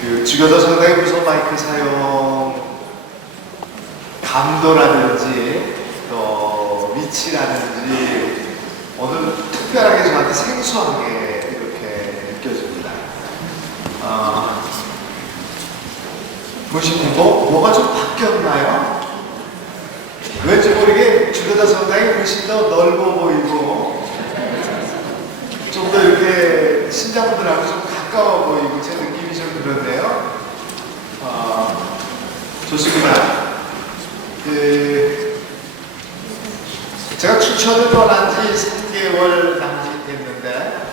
죽여서 상당히 무선 마이크 사용 감도라든지 또 위치라든지 오늘 특별하게 저한테 생소한 게 이렇게 느껴집니다. 보시면 뭐가 좀 바뀌었나요? 왠지 모르게 죽여서 상당히 훨씬 더 넓어 보이고 좀 더 이렇게 신자분들하고 좀 가까워 보이고 제 느낌이 좀 그런데요. 좋습니다. 제가 추천을 떠난 지 3개월 남짓 됐는데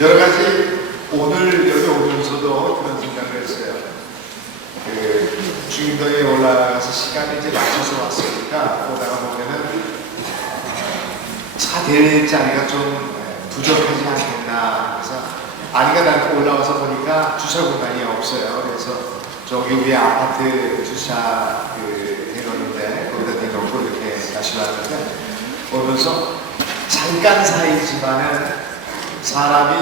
여러 가지 오늘 여기 오면서도 그런 생각을 했어요. 중림동에 올라가서 시간이 이제 맞춰서 왔으니까 오다가 보면은 차 댈 자리가 좀 부족하지 않겠나. 그래서 아니가 날 올라와서 보니까 주차 공간이 없어요. 그래서 저기 위에 아파트 주차 대놓는데 거기다 대놓고 이렇게 다시 왔는데 오면서 잠깐 사이지만은 사람이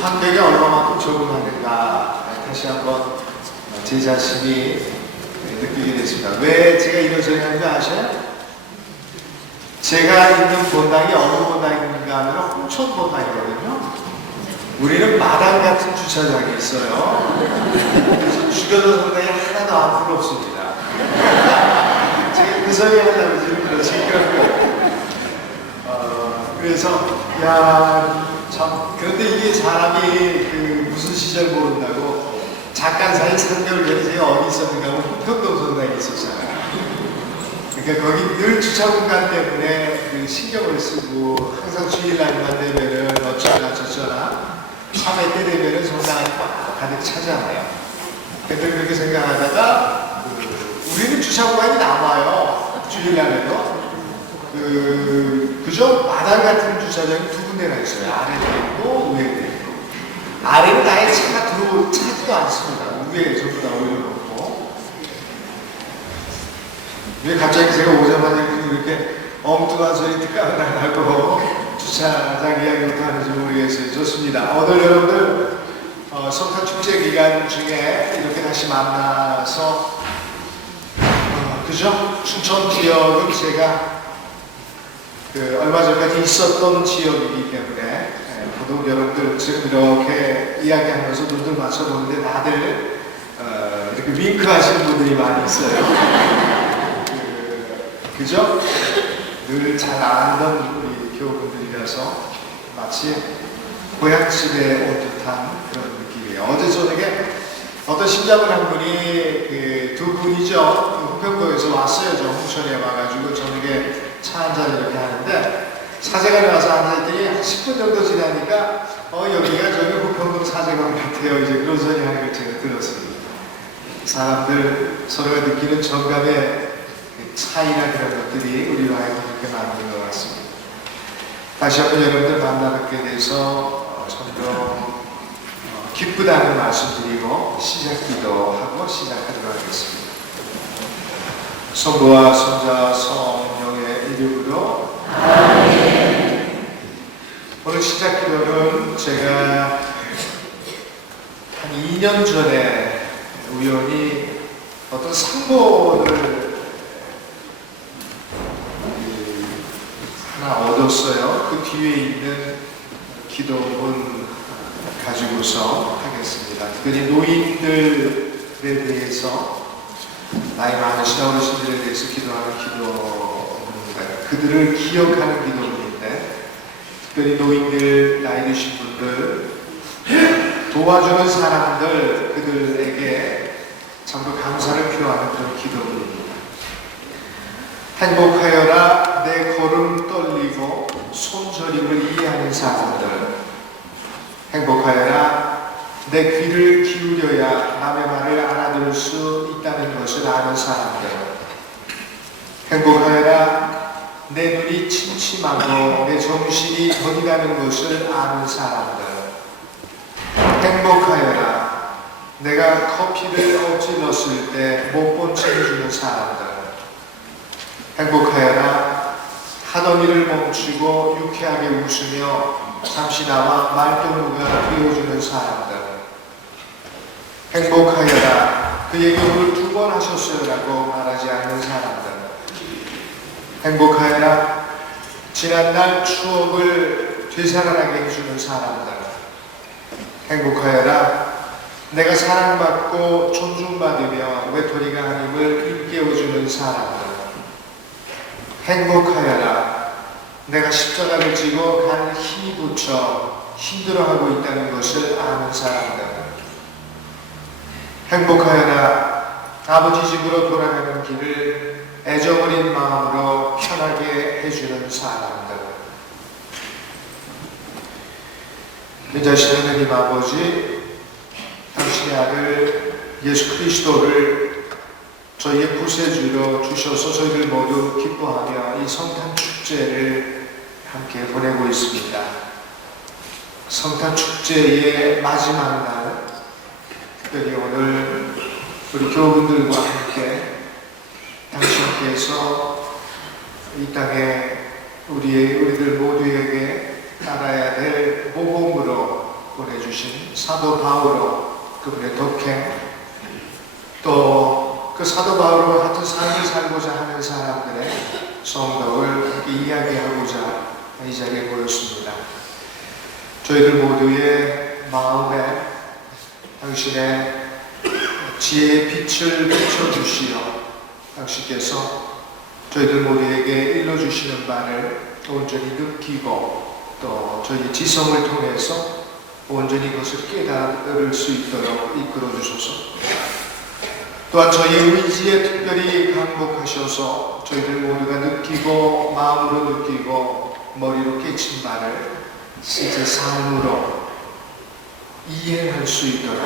환경에 얼마만큼 적응하는가 다시 한번 제 자신이 느끼게 됐습니다. 왜 제가 이런 소리 하는지 아셔요? 제가 있는 본당이 어느 본당인가 하면 홍천 본당이거든요. 우리는 마당 같은 주차장이 있어요. 그래서 죽여도 상당히 하나도 안 부럽습니다. 제가 그 소리 하려고 지금 그렇지. 그래서 참 그런데 이게 사람이 무슨 시절 모른다고 잠깐 사이 3개월 전에 제가 어디 있었는가 하면 홍평동 성당에 있었잖아요. 그러니까 거기 늘 주차 공간 때문에 신경을 쓰고 항상 주일날만 되면은 어쩌나 저쩌나 3회 때 되면은 성당이 꽉 가득 차잖아요. 근데 그렇게 생각하다가 우리는 주차 공간이 남아요. 주일날에도 그저 마당 같은 주차장이 두 군데나 있어요. 아래도 있고 위에도 있고. 아래는 아예 차가 차지도 않습니다. 위에 전부 다 올려놓고. 왜 갑자기 제가 오자마자 이렇게 엉뚱한 소리 나고 주차장 이야기부터 하는지 모르겠어요. 좋습니다. 오늘 여러분들 성탄 축제 기간 중에 이렇게 다시 만나서 그죠? 춘천 지역은 제가 얼마 전까지 있었던 지역이기 때문에 보통 여러분들 지금 이렇게 이야기하면서 눈들 맞춰보는데 다들 이렇게 윙크 하시는 분들이 많이 있어요. 그죠? 늘 잘 아는 우리 교우분들이라서 마치 고향집에 온 듯한 그런 느낌이에요. 어제 저녁에 어떤 신자분 한 분이 두 분이죠. 홍평동에서 왔어요. 저 홍천에 와가지고 저녁에 차 한잔 이렇게 하는데 사제관에 와서 앉아있더니 한 10분 정도 지나니까 여기가 저기 홍평동 사제관 같아요. 이제 그런 소리 하는 걸 제가 들었습니다. 사람들 서로가 느끼는 정감의 차이나 그런 것들이 우리로 하여금 이렇게 만든 것 같습니다. 다시 한번 여러분들 만나뵙게 돼서 참 기쁘다는 말씀 드리고 시작기도하고 시작하도록 하겠습니다. 성부와 성자 성령의 이름으로 아멘. 오늘 시작기도는 제가 한 2년 전에 우연히 어떤 상본을 하나 얻었어요. 그 뒤에 있는 기도문 가지고서 하겠습니다. 특별히 노인들에 대해서 나이 많으신 어르신들에 대해서 기도하는 기도문입니다. 그들을 기억하는 기도문인데 특별히 노인들, 나이 드신 분들, 도와주는 사람들, 그들에게 참으로 감사를 표하는 그런 기도문입니다. 행복하여라 내 걸음 떨리고 손저림을 이해하는 사람들. 행복하여라 내 귀를 기울여야 남의 말을 알아들을 수 있다는 것을 아는 사람들. 행복하여라 내 눈이 침침하고 내 정신이 더디다는 것을 아는 사람들. 행복하여라 내가 커피를 엎질렀을 때 못 본 채 해주는 사람들. 행복하여라 하던 일을 멈추고 유쾌하게 웃으며 잠시 나와 말동무가 되어주는 사람들. 행복하여라. 그에게 오늘 2번 하셨어요 라고 말하지 않는 사람들. 행복하여라. 지난날 추억을 되살아나게 해주는 사람들. 행복하여라. 내가 사랑받고 존중받으며 외톨이가 아님을 일깨워주는 사람들. 행복하여라. 내가 십자가를 지고 간 힘이 붙여 힘들어하고 있다는 것을 아는 사람들. 행복하여라. 아버지 집으로 돌아가는 길을 애정어린 마음으로 편하게 해주는 사람들. 인자하신 하나님 아버지, 당신의 아들 예수 그리스도를 저희의 구세주로 주셔서 저희들 모두 기뻐하며 이 성탄 축제를 함께 보내고 있습니다. 성탄 축제의 마지막 날, 특별히 오늘 우리 교우분들과 함께 당신께서 이 땅에 우리들 모두에게 따라야 될 모범으로 보내주신 사도 바오로, 그분의 독행, 또 그 사도 바오로 같은 삶을 살고자 하는 사람들의 성덕을 함께 이야기하고자 이 자리에 모였습니다. 저희들 모두의 마음에 당신의 지혜의 빛을 비춰주시어 당신께서 저희들 모두에게 일러주시는 바를 온전히 느끼고 또 저희 지성을 통해서 온전히 그것을 깨달을 수 있도록 이끌어 주소서. 또한 저희 의지에 특별히 강복하셔서 저희들 모두가 느끼고 마음으로 느끼고 머리로 깨친 바를 실제 삶으로 이해할 수 있도록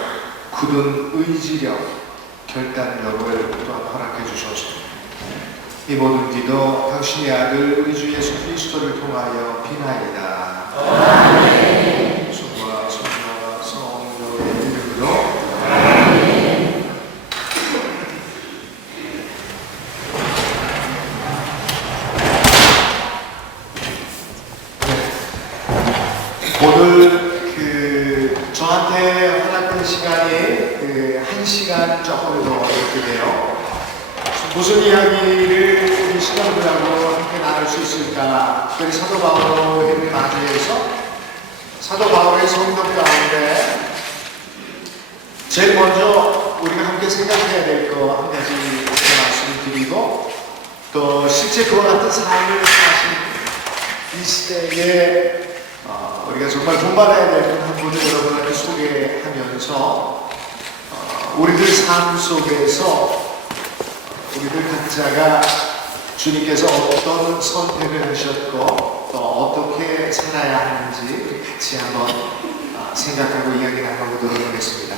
굳은 의지력, 결단력을 또한 허락해 주소서. 이 모든 기도 당신의 아들 우리 주 예수 그리스도를 통하여 비나이다. 아멘. 성부와 성자와 성령의 이름으로 아멘. 오늘 저한테 허락된 시간이 1시간 조금 더 이렇게 돼요. 무슨 이야기를 우리 신앙들하고 함께 나눌 수 있을까? 특별히 사도 바오로를 맞이해서 사도 바오로의 성경 가운데 제일 먼저 우리가 함께 생각해야 될 거 한 가지 말씀을 드리고, 또 실제 그와 같은 삶을 사신 이 시대에 우리가 정말 본받아야 될 한 분을 여러분한테 소개하면서 우리들 삶 속에서 우리들 각자가 주님께서 어떤 선택을 하셨고 또 어떻게 살아야 하는지 같이 한번 생각하고 이야기 나눠보도록 하겠습니다.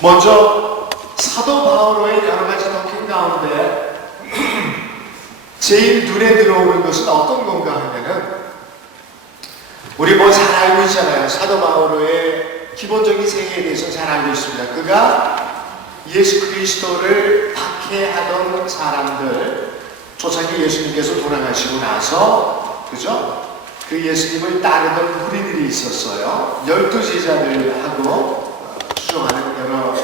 먼저 사도 바오로의 여러 가지 독행 가운데 제일 눈에 들어오는 것은 어떤 건가 하면은, 우리 뭐 잘 알고 있잖아요. 사도 바오로의 기본적인 생애에 대해서 잘 알고 있습니다. 그가 예수 그리스도를 박해하던 사람들, 초창기 예수님께서 돌아가시고 나서, 그죠? 그 예수님을 따르던 무리들이 있었어요. 12제자들하고 추종하는 여러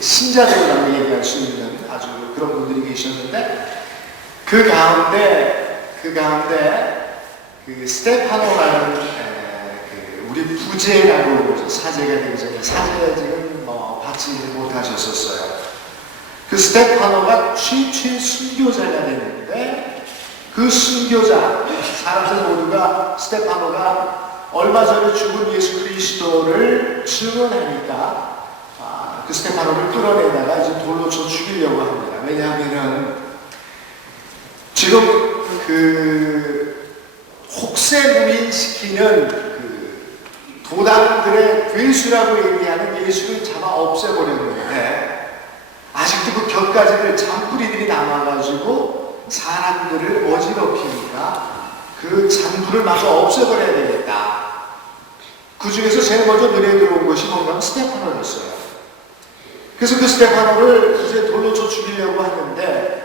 신자들이라고 얘기할 수 있는 아주 그런 분들이 계셨는데, 그 가운데 그 스테파노라는 우리 부제라고 그러죠. 사제가 되기 전에 사제가 지금 받지 못하셨었어요. 그 스테파노가 최초의 순교자가 되는데, 그 순교자 사람들 모두가 스테파노가 얼마 전에 죽은 예수 그리스도를 증언하니까 그 스테파노를 끌어내다가 이제 돌로 쳐 죽이려고 합니다. 왜냐하면은 지금 혹세무민시키는 도당들의 괴수라고 얘기하는 예수를 잡아 없애버렸는데, 아직도 그 곁가지들 잔뿌리들이 남아가지고 사람들을 어지럽히니까 그 잔불을 마저 없애버려야 되겠다. 그 중에서 제일 먼저 눈에 들어온 것이 뭔가 스테파노였어요. 그래서 그 스테파노를 이제 돌로 쳐 죽이려고 하는데,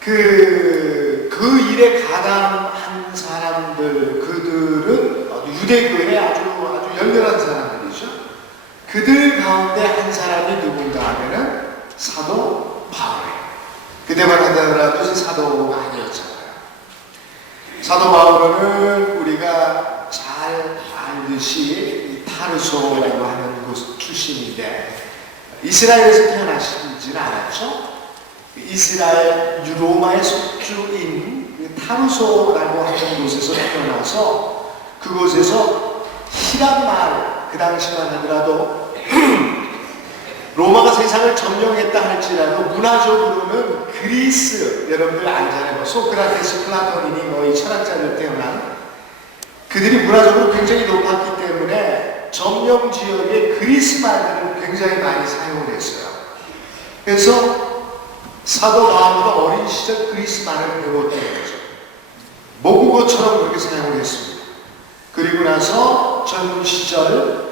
그 일에 가담한 사람들, 그 유대 교회에 아주 열렬한 사람들이죠. 그들 가운데 한 사람이 누군가 하면은 사도 바울이에요. 그때만 하더라도 사도가 아니었잖아요. 사도 바울은 우리가 잘 알듯이 타르소라고 하는 곳 출신인데 이스라엘에서 태어나시지는 않았죠. 이스라엘 로마의 속주인 타르소라고 하는 곳에서 태어나서 그곳에서 히란말, 그 당시만 하더라도 로마가 세상을 점령했다 할지라도 문화적으로는 그리스, 여러분들 알잖아요. 소크라테스, 플라톤이니 이 철학자들 태어난 그들이 문화적으로 굉장히 높았기 때문에 점령 지역에 그리스 말들을 굉장히 많이 사용을 했어요. 그래서 사도 바울도 어린 시절 그리스 말을 배웠던 거죠. 모국어처럼 그렇게 사용을 했습니다. 그리고 나서 젊은 시절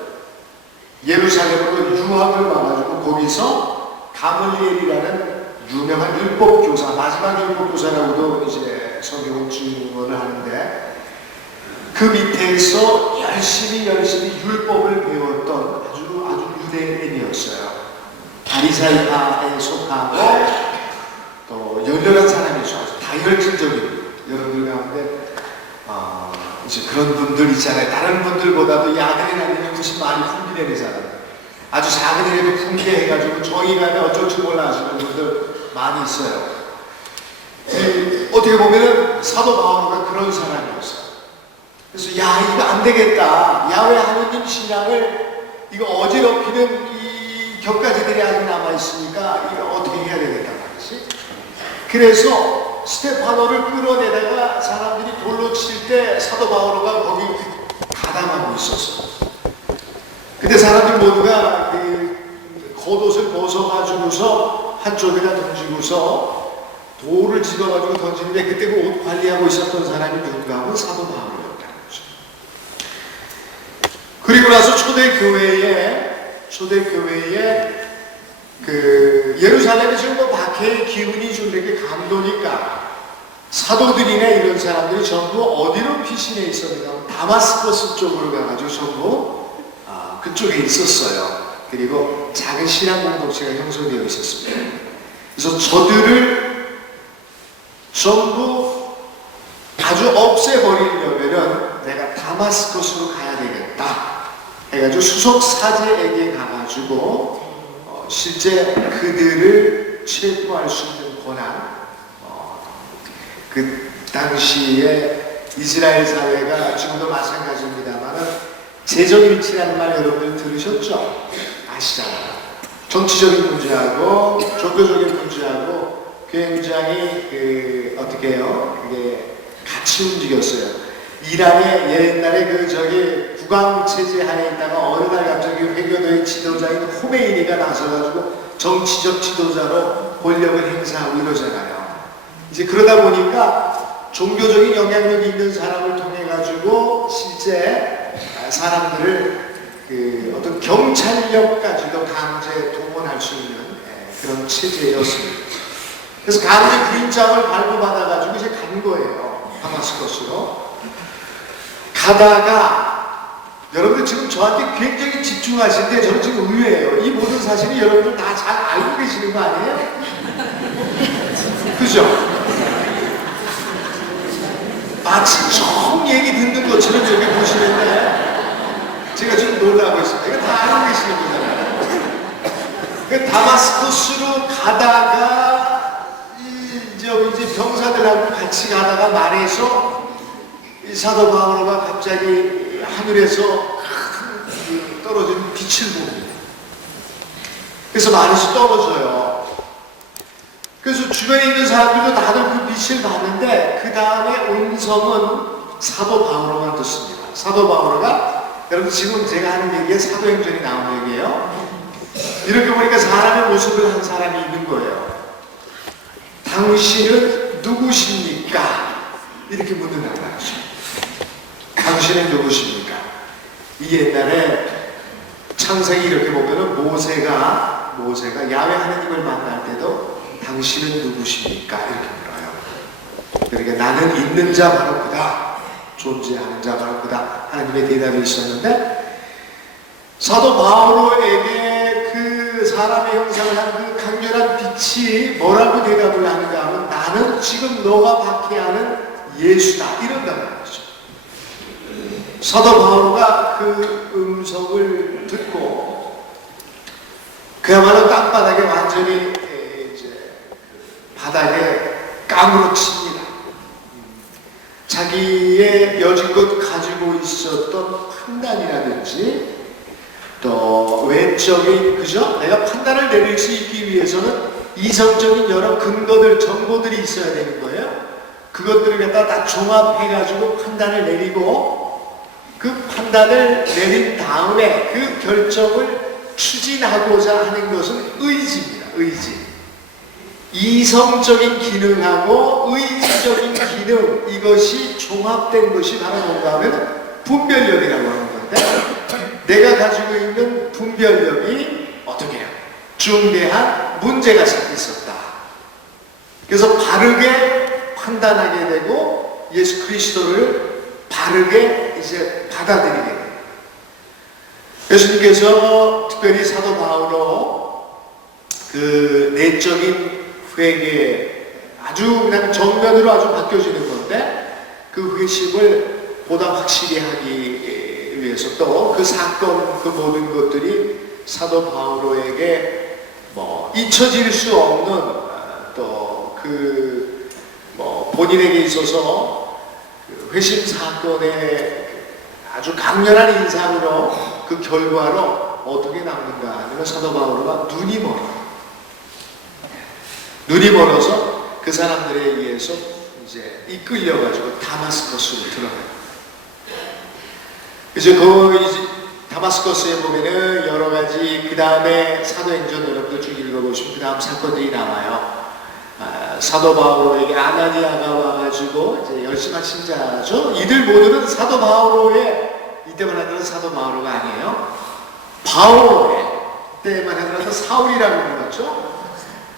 예루살렘으로 유학을 와가지고 거기서 가물리엘이라는 유명한 율법교사, 마지막 율법교사라고도 이제 성경을 증언을 하는데 그 밑에서 열심히 율법을 배웠던 아주 유대인이었어요. 바리사이파에 속하고 또 열렬한 사람이죠. 아주 다혈질적인 여러분들 가운데 이제 그런 분들 있잖아요. 다른 분들보다도 야근이라는 게 훨씬 많이 풍기되는 사람. 아주 작은 일에도 풍기해가지고 정의 가면 어쩔 줄 몰라 하시는 분들 많이 있어요. 어떻게 보면은 사도 바울가 그런 사람이었어요. 그래서 야 이거 안 되겠다. 야훼 하느님 신앙을 이거 어지럽히는 이 격가지들이 아직 남아있으니까 이거 어떻게 해야 되겠다 말이지. 그래서 스테파노를 끌어내다가 사람들이 돌로 칠 때 사도 바울가 거기 가담하고 있었어요. 근데 사람들 모두가 그 겉옷을 벗어가지고서 한쪽에다 던지고서 돌을 집어가지고 던지는데 그때 그 옷 관리하고 있었던 사람이 누군가 하면 사도 바울이었다는 거죠. 그리고 나서 초대교회에 그 예루살렘에 지금 뭐 박해의 기운이 좀 이렇게 감도니까 사도들이나 이런 사람들이 전부 어디로 피신해 있었는가 하면 다마스커스 쪽으로 가가지고 전부 그쪽에 있었어요. 그리고 작은 신앙 공동체가 형성되어 있었습니다. 그래서 저들을 전부 아주 없애버리려면 내가 다마스커스로 가야 되겠다 해가지고 수석 사제에게 가가지고 실제 그들을 체포할 수 있는 권한, 그 당시에 이스라엘 사회가 지금도 마찬가지입니다만 재정일치라는 말 여러분들 들으셨죠? 아시잖아요. 정치적인 문제하고 종교적인 문제하고 굉장히 어떻게 해요? 그게 같이 움직였어요. 이란의 옛날에 국왕체제 하에 있다가 어느 날 갑자기 회교도의 지도자인 호메이니가 나서가지고 정치적 지도자로 권력을 행사하고 이러잖아요. 이제 그러다 보니까 종교적인 영향력이 있는 사람을 통해 가지고 실제 사람들을 어떤 경찰력까지도 강제 동원할 수 있는 그런 체제였습니다. 그래서 강제 구인장을 발부받아가지고 이제 간 거예요. 다마스커스로. 가다가 여러분들 지금 저한테 굉장히 집중하시는데 저는 지금 의외예요. 이 모든 사실이 여러분들 다 잘 알고 계시는 거 아니에요? 그죠? 마치 처음 얘기 듣는 것처럼 여기 보시는데 제가 지금 놀라고 있습니다. 이거 다 알고 계시는 거잖아요. 그 다마스커스로 가다가 이제 병사들하고 같이 가다가 말에서 이 사도 바울가 갑자기 하늘에서 떨어지는 빛을 봅니다. 그래서 말에서 떨어져요. 그래서 주변에 있는 사람들도 다들 그 빛을 봤는데 그 다음에 음성은 사도 바울만 듣습니다. 사도 바울가 여러분 지금 제가 하는 얘기에 사도행전이 나온 얘기예요. 이렇게 보니까 사람의 모습을 한 사람이 있는 거예요. 당신은 누구십니까? 이렇게 묻는단 말이죠. 당신은 누구십니까? 이 옛날에 창세기 이렇게 보면은 모세가 야훼 하나님을 만날 때도 당신은 누구십니까? 이렇게 물어요. 그러니까 나는 있는 자 바로 그다. 존재하는 자 바로 그다 하나님의 대답이 있었는데, 사도 바오로에게 그 사람의 형상을 한 그 강렬한 빛이 뭐라고 대답을 하는가 하면, 나는 지금 너가 박해하는 예수다, 이런단 말이죠. 사도 바오로가 그 음성을 듣고 그야말로 땅바닥에 완전히 이제 바닥에 까무러칩니다. 자기의 여지껏 가지고 있었던 판단이라든지 또 외적인, 그죠? 내가 판단을 내릴 수 있기 위해서는 이성적인 여러 근거들, 정보들이 있어야 되는 거예요. 그것들을 갖다 다 종합해가지고 판단을 내리고, 그 판단을 내린 다음에 그 결정을 추진하고자 하는 것은 의지입니다. 의지. 이성적인 기능하고 의지적인 기능, 이것이 종합된 것이 바로 뭔가 하면 분별력이라고 하는 건데, 내가 가지고 있는 분별력이 어떻게 해요? 중대한 문제가 있었다. 그래서 바르게 판단하게 되고 예수 그리스도를 바르게 이제 받아들이게 돼요. 예수님께서 특별히 사도 바오로 그 내적인 회개, 아주 그냥 정면으로 아주 바뀌어지는 건데, 그 회심을 보다 확실히 하기 위해서 또 그 사건, 그 모든 것들이 사도 바오로에게 뭐 잊혀질 수 없는 또 그 뭐 본인에게 있어서 그 회심 사건의 아주 강렬한 인상으로, 그 결과로 어떻게 남는가 하면 사도 바오로가 눈이 멀어서 그 사람들에 의해서 이제 이끌려가지고 다마스커스로 들어가요. 이제 다마스커스에 보면은 여러 가지, 그 다음에 사도행전 여러분들 쭉 읽어보시면 그 다음 사건들이 나와요. 사도 바오로에게 아나니아가 와가지고 이제 열심한 신자죠. 이들 모두는 사도 바오로의, 이때만 하더라도 사도 바오로가 아니에요. 바오로의, 때만 하더라도 사울이라고 불렀죠.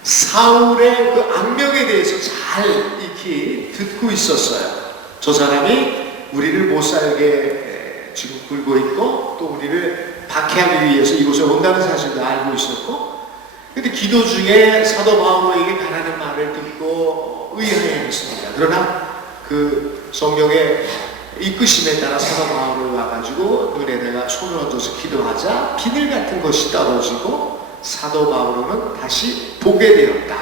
사울의 그 악명에 대해서 잘 익히 듣고 있었어요. 저 사람이 우리를 못 살게 지금 굴고 있고, 또 우리를 박해하기 위해서 이곳에 온다는 사실도 알고 있었고, 근데 기도 중에 사도 바오로에게 가라는 말을 듣고 의아해했습니다. 그러나 그 성령의 이끄심에 따라 사도 바오로 와가지고 눈에다가 손을 얹어서 기도하자 비늘 같은 것이 떨어지고 사도 바오로는 다시 보게 되었다.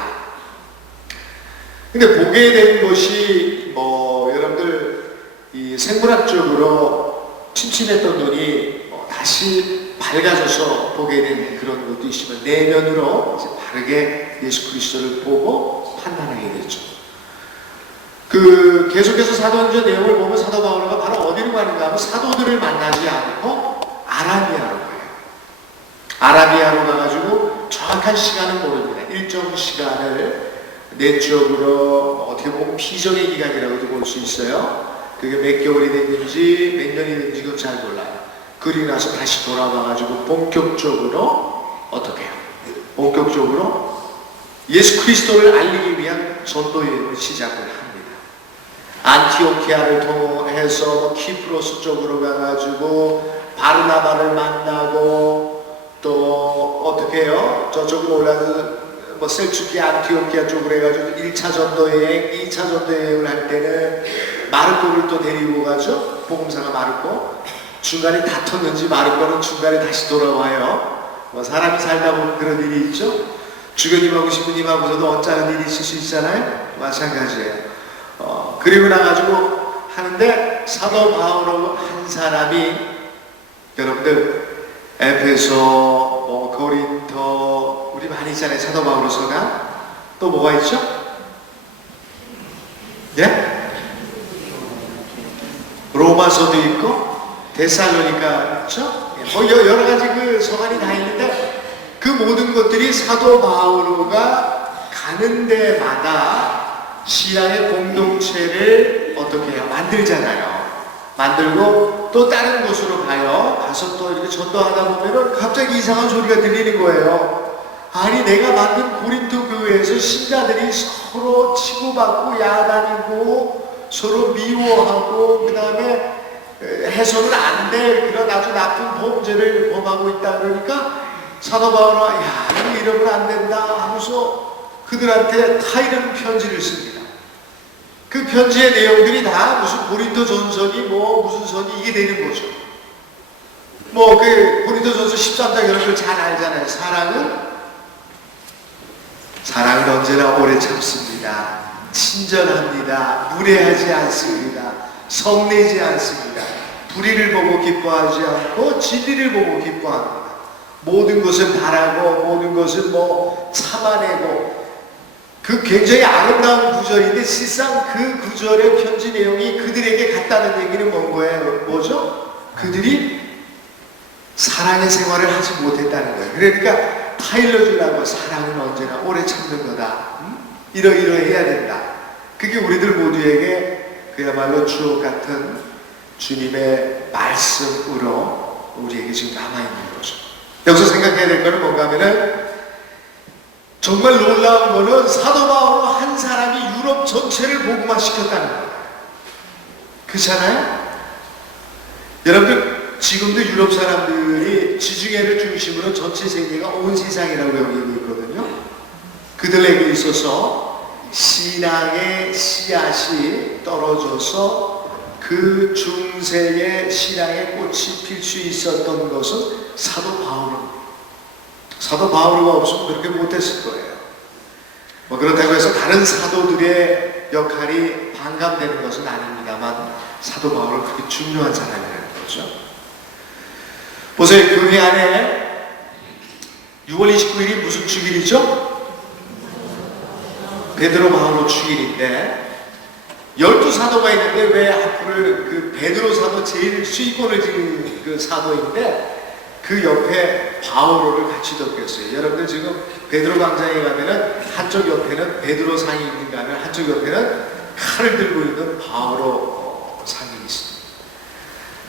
근데 보게 된 것이 뭐 여러분들 이 생물학적으로 침침했던 눈이 다시 밝아져서 보게 된 그런 것도 있지만, 내면으로 이제 바르게 예수 그리스도를 보고 판단하게 되죠. 그 계속해서 사도행전 내용을 보면 사도 바오로가 바로 어디로 가는가 하면 사도들을 만나지 않고 아라비아로 가요. 아라비아로 가가지고 정확한 시간은 모릅니다. 일정 시간을 내적으로 어떻게 보면 피정의 기간이라고도 볼 수 있어요. 그게 몇 개월이 됐는지 몇 년이 됐는지 그건 잘 몰라요. 그리고 나서 다시 돌아와가지고 본격적으로 어떻게 해요? 본격적으로 예수 그리스도를 알리기 위한 전도 여행을 시작을 합니다. 안티오키아를 통해서 뭐 키프로스 쪽으로 가가지고 바르나바를 만나고, 또 어떻게 해요? 저쪽으로 올라가서 뭐 셀추키 안티오키아 쪽으로 해가지고 1차 전도 여행, 2차 전도 여행을 할 때는 마르코를 또 데리고 가죠. 복음사가 마르코. 중간에 다퉜는지 마르코는 중간에 다시 돌아와요. 뭐 사람이 살다 보면 그런 일이 있죠. 주교님하고 신부님하고서도 언짢은 일이 있을 수 있잖아요. 마찬가지예요. 그리고 나가지고 하는데, 사도 바오로 한 사람이 여러분들 에베소, 고린토, 우리 많이 있잖아요. 사도 바오로서가. 또 뭐가 있죠? 예? 로마서도 있고 데살로니가 있죠? 여러 가지 그 서간이 다 있는데, 그 모든 것들이 사도 바오로가 가는 데마다 신앙의 공동체를 어떻게 해요? 만들잖아요. 만들고 또 다른 곳으로 가서 또 이렇게 전도하다 보면은 갑자기 이상한 소리가 들리는 거예요. 아니, 내가 만든 고린토 교회에서 신자들이 서로 치고받고 야단이고 서로 미워하고 그 다음에 해서는 안 될 그런 아주 나쁜 범죄를 범하고 있다 그러니까 사도 바울은 야 이러면 안 된다 하면서 그들한테 타이른 편지를 씁니다. 그 편지의 내용들이 다 무슨 고린도 전서니 뭐 무슨 서니 이게 되는 거죠. 뭐 그 고린도 전서 13장 여러분들 잘 알잖아요. 사랑은 언제나 오래 참습니다. 친절합니다. 무례하지 않습니다. 성내지 않습니다. 불의를 보고 기뻐하지 않고 진리를 보고 기뻐합니다. 모든 것을 바라고 모든 것을 뭐 참아내고 그 굉장히 아름다운 구절인데 실상 그 구절의 편지 내용이 그들에게 같다는 얘기는 뭐죠? 그들이 사랑의 생활을 하지 못했다는 거예요. 그러니까 타일러주려고 사랑은 언제나 오래 참는 거다. 이러이러해야 된다. 그게 우리들 모두에게 그야말로 주옥 같은 주님의 말씀으로 우리에게 지금 남아있는 거죠. 여기서 생각해야 될 거는 뭔가 하면은 정말 놀라운 거는 사도 바울로 한 사람이 유럽 전체를 복음화시켰다는 거예요. 그렇잖아요? 여러분들 지금도 유럽 사람들이 지중해를 중심으로 전체 세계가 온 세상이라고 여기고 있거든요. 그들에게 있어서 신앙의 씨앗이 떨어져서 그 중세의 신앙의 꽃이 필 수 있었던 것은 사도 바울입니다. 사도 바울이 없으면 그렇게 못했을 거예요. 뭐 그렇다고 해서 다른 사도들의 역할이 반감되는 것은 아닙니다만 사도 바울은 그렇게 중요한 사람이라는 거죠. 보세요. 교회 안에 6월 29일이 무슨 주일이죠? 베드로 바울로 주일인데 12사도가 있는데 왜 앞으로 그 베드로 사도 제일 수익권을 지닌 그 사도인데 그 옆에 바오로를 같이 덮였어요. 여러분들 지금 베드로 광장에 가면은 한쪽 옆에는 베드로 상이 있는가 하면 한쪽 옆에는 칼을 들고 있는 바오로 상이 있습니다.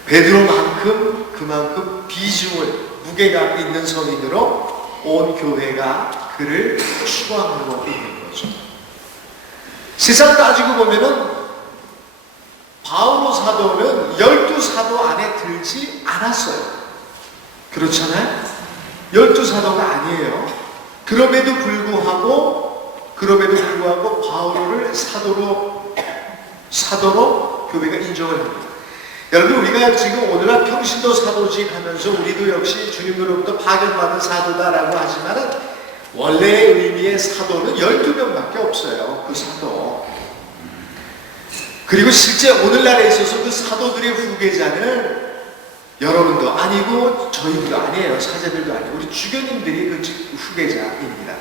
베드로만큼 그만큼 비중을 무게감 있는 성인으로 온 교회가 그를 추앙하고 있는 거죠. 세상 따지고 보면은 바오로 사도는 12사도 안에 들지 않았어요. 그렇잖아요? 12사도가 아니에요. 그럼에도 불구하고 바오로를 사도로 교회가 인정을 합니다. 여러분 우리가 지금 오늘날 평신도 사도직 하면서 우리도 역시 주님으로부터 파견받은 사도다라고 하지만은 원래의 의미의 사도는 12명밖에 없어요. 그 사도. 그리고 실제 오늘날에 있어서 그 사도들의 후계자는 여러분도 아니고 저희도 아니에요. 사제들도 아니고 우리 주교님들이 그 후계자입니다.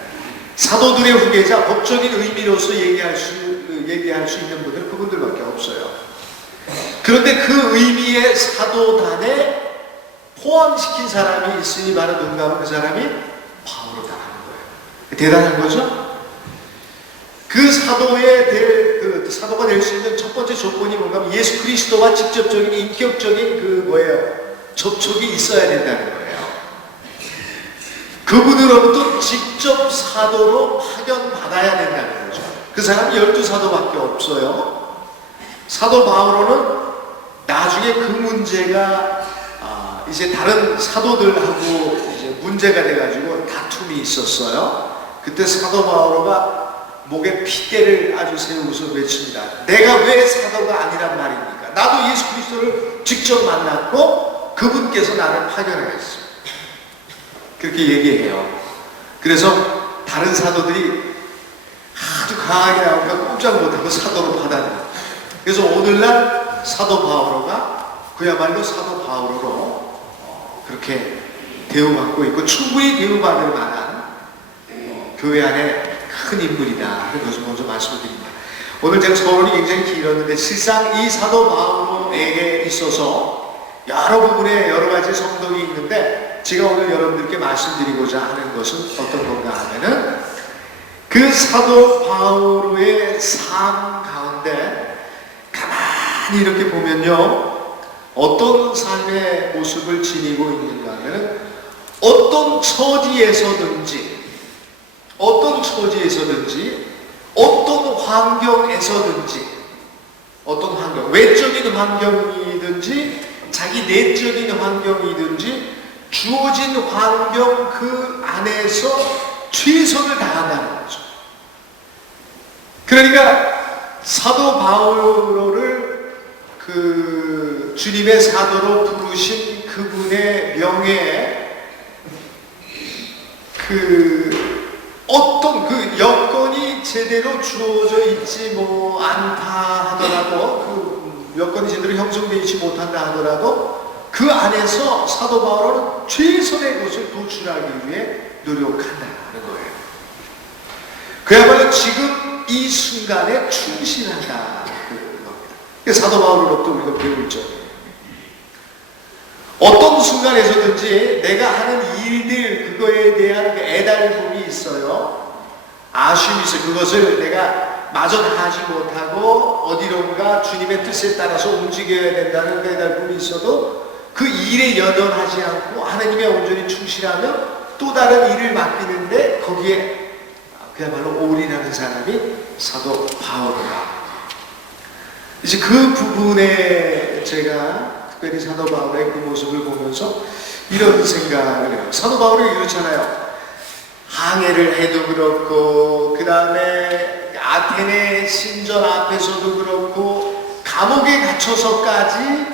사도들의 후계자, 법적인 의미로서 얘기할 수 있는 분들은 그분들밖에 없어요. 그런데 그 의미의 사도단에 포함시킨 사람이 있으니 바로 누군가 하면 그 사람이 바오로다 하는 거예요. 대단한 거죠? 그 사도가 될 수 있는 첫 번째 조건이 뭔가 하면 예수 그리스도와 직접적인 인격적인 접촉이 있어야 된다는 거예요. 그분으로부터 직접 사도로 파견받아야 된다는 거죠. 그 사람이 12사도밖에 없어요. 사도 바오로는 나중에 그 문제가 이제 다른 사도들하고 이제 문제가 돼가지고 다툼이 있었어요. 그때 사도 바오로가 목에 핏대를 아주 세우고서 외칩니다. 내가 왜 사도가 아니란 말입니까? 나도 예수 그리스도를 직접 만났고 그분께서 나를 파견하셨어요. 그렇게 얘기해요. 그래서 다른 사도들이 아주 강하게 나오니까 꼼짝 못하고 사도로 받아들여요. 그래서 오늘날 사도 바오로가 그야말로 사도 바오로로 그렇게 대우받고 있고 충분히 대우받을 만한 교회 안에 큰 인물이다 하는 것을 먼저 말씀을 드립니다. 오늘 제가 서론이 굉장히 길었는데 실상 이 사도 바오로에게 있어서 여러 부분에 여러 가지 성덕이 있는데 제가 오늘 여러분들께 말씀드리고자 하는 것은 어떤 건가 하면은 그 사도 바오로의 삶 가운데 가만히 이렇게 보면요 어떤 삶의 모습을 지니고 있는가 하면은 어떤 처지에서든지 어떤 환경에서든지 어떤 환경, 외적인 환경이든지 자기 내적인 환경이든지 주어진 환경 그 안에서 최선을 다한다는 거죠. 그러니까 사도 바울을 그 주님의 사도로 부르신 그분의 명예에 그 어떤 그 여건이 제대로 주어져 있지 뭐 않다 하더라도 그 여건이 제대로 형성되어 있지 못한다 하더라도 그 안에서 사도 바울은 최선의 것을 도출하기 위해 노력한다는 거예요. 그야말로 지금 이 순간에 충실하다 그 겁니다. 사도 바울로부터 우리가 배울 점. 어떤 순간에서든지 내가 하는 일들 그거에 대한 애달픔이 있어요. 아쉬움이 있어요. 그것을 내가 마저 다 하지 못하고 어디론가 주님의 뜻에 따라서 움직여야 된다는 그 애달픔이 있어도 그 일에 연연하지 않고 하나님의 온전히 충실하며 또 다른 일을 맡기는데 거기에 그야말로 올인하는 사람이 사도 바울이다. 이제 그 부분에 제가 특별히 사도 바울의 그 모습을 보면서 이런 생각을 해요. 사도 바울이 이렇잖아요. 항해를 해도 그렇고 그 다음에 아테네 신전 앞에서도 그렇고 감옥에 갇혀서까지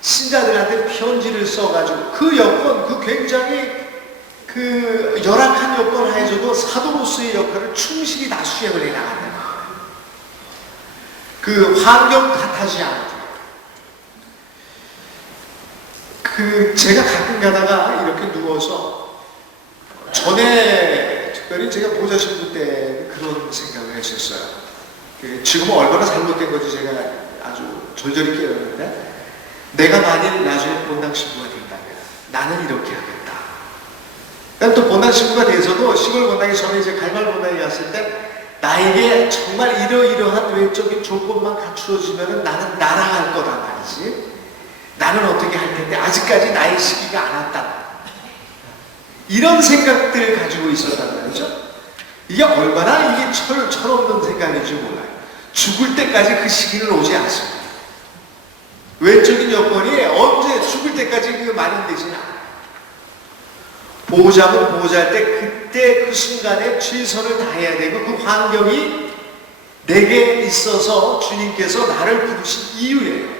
신자들한테 편지를 써가지고 그 여건, 그 굉장히 그 열악한 여건 하에서도 사도로서의 역할을 충실히 다 수행을 해나간다는 거예요. 그 환경 탓하지 않고 제가 가끔 가다가 이렇게 누워서 전에 특별히 제가 보좌신부 때 그런 생각을 했었어요. 지금은 얼마나 잘못된 건지 제가 아주 절절히 깨닫는데 내가 만일 나중에 본당 신부가 된다면 나는 이렇게 하겠다. 그다음 또 본당 신부가 돼서도 시골 본당에 전에 이제 갈말 본당에 갔을 때 나에게 정말 이러이러한 외적인 조건만 갖추어지면 나는 날아갈 거란 말이지. 나는 어떻게 할 텐데 아직까지 나의 시기가 안 왔다. 이런 생각들을 가지고 있었단 말이죠. 이게 얼마나 이게 철없는 생각인지 몰라요. 죽을 때까지 그 시기는 오지 않습니다. 외적인 여건이 언제 죽을 때까지 그 마련되지는 않아요. 보호자면 보호자할 때 그때 그 순간에 최선을 다해야 되고 그 환경이 내게 있어서 주님께서 나를 부르신 이유예요.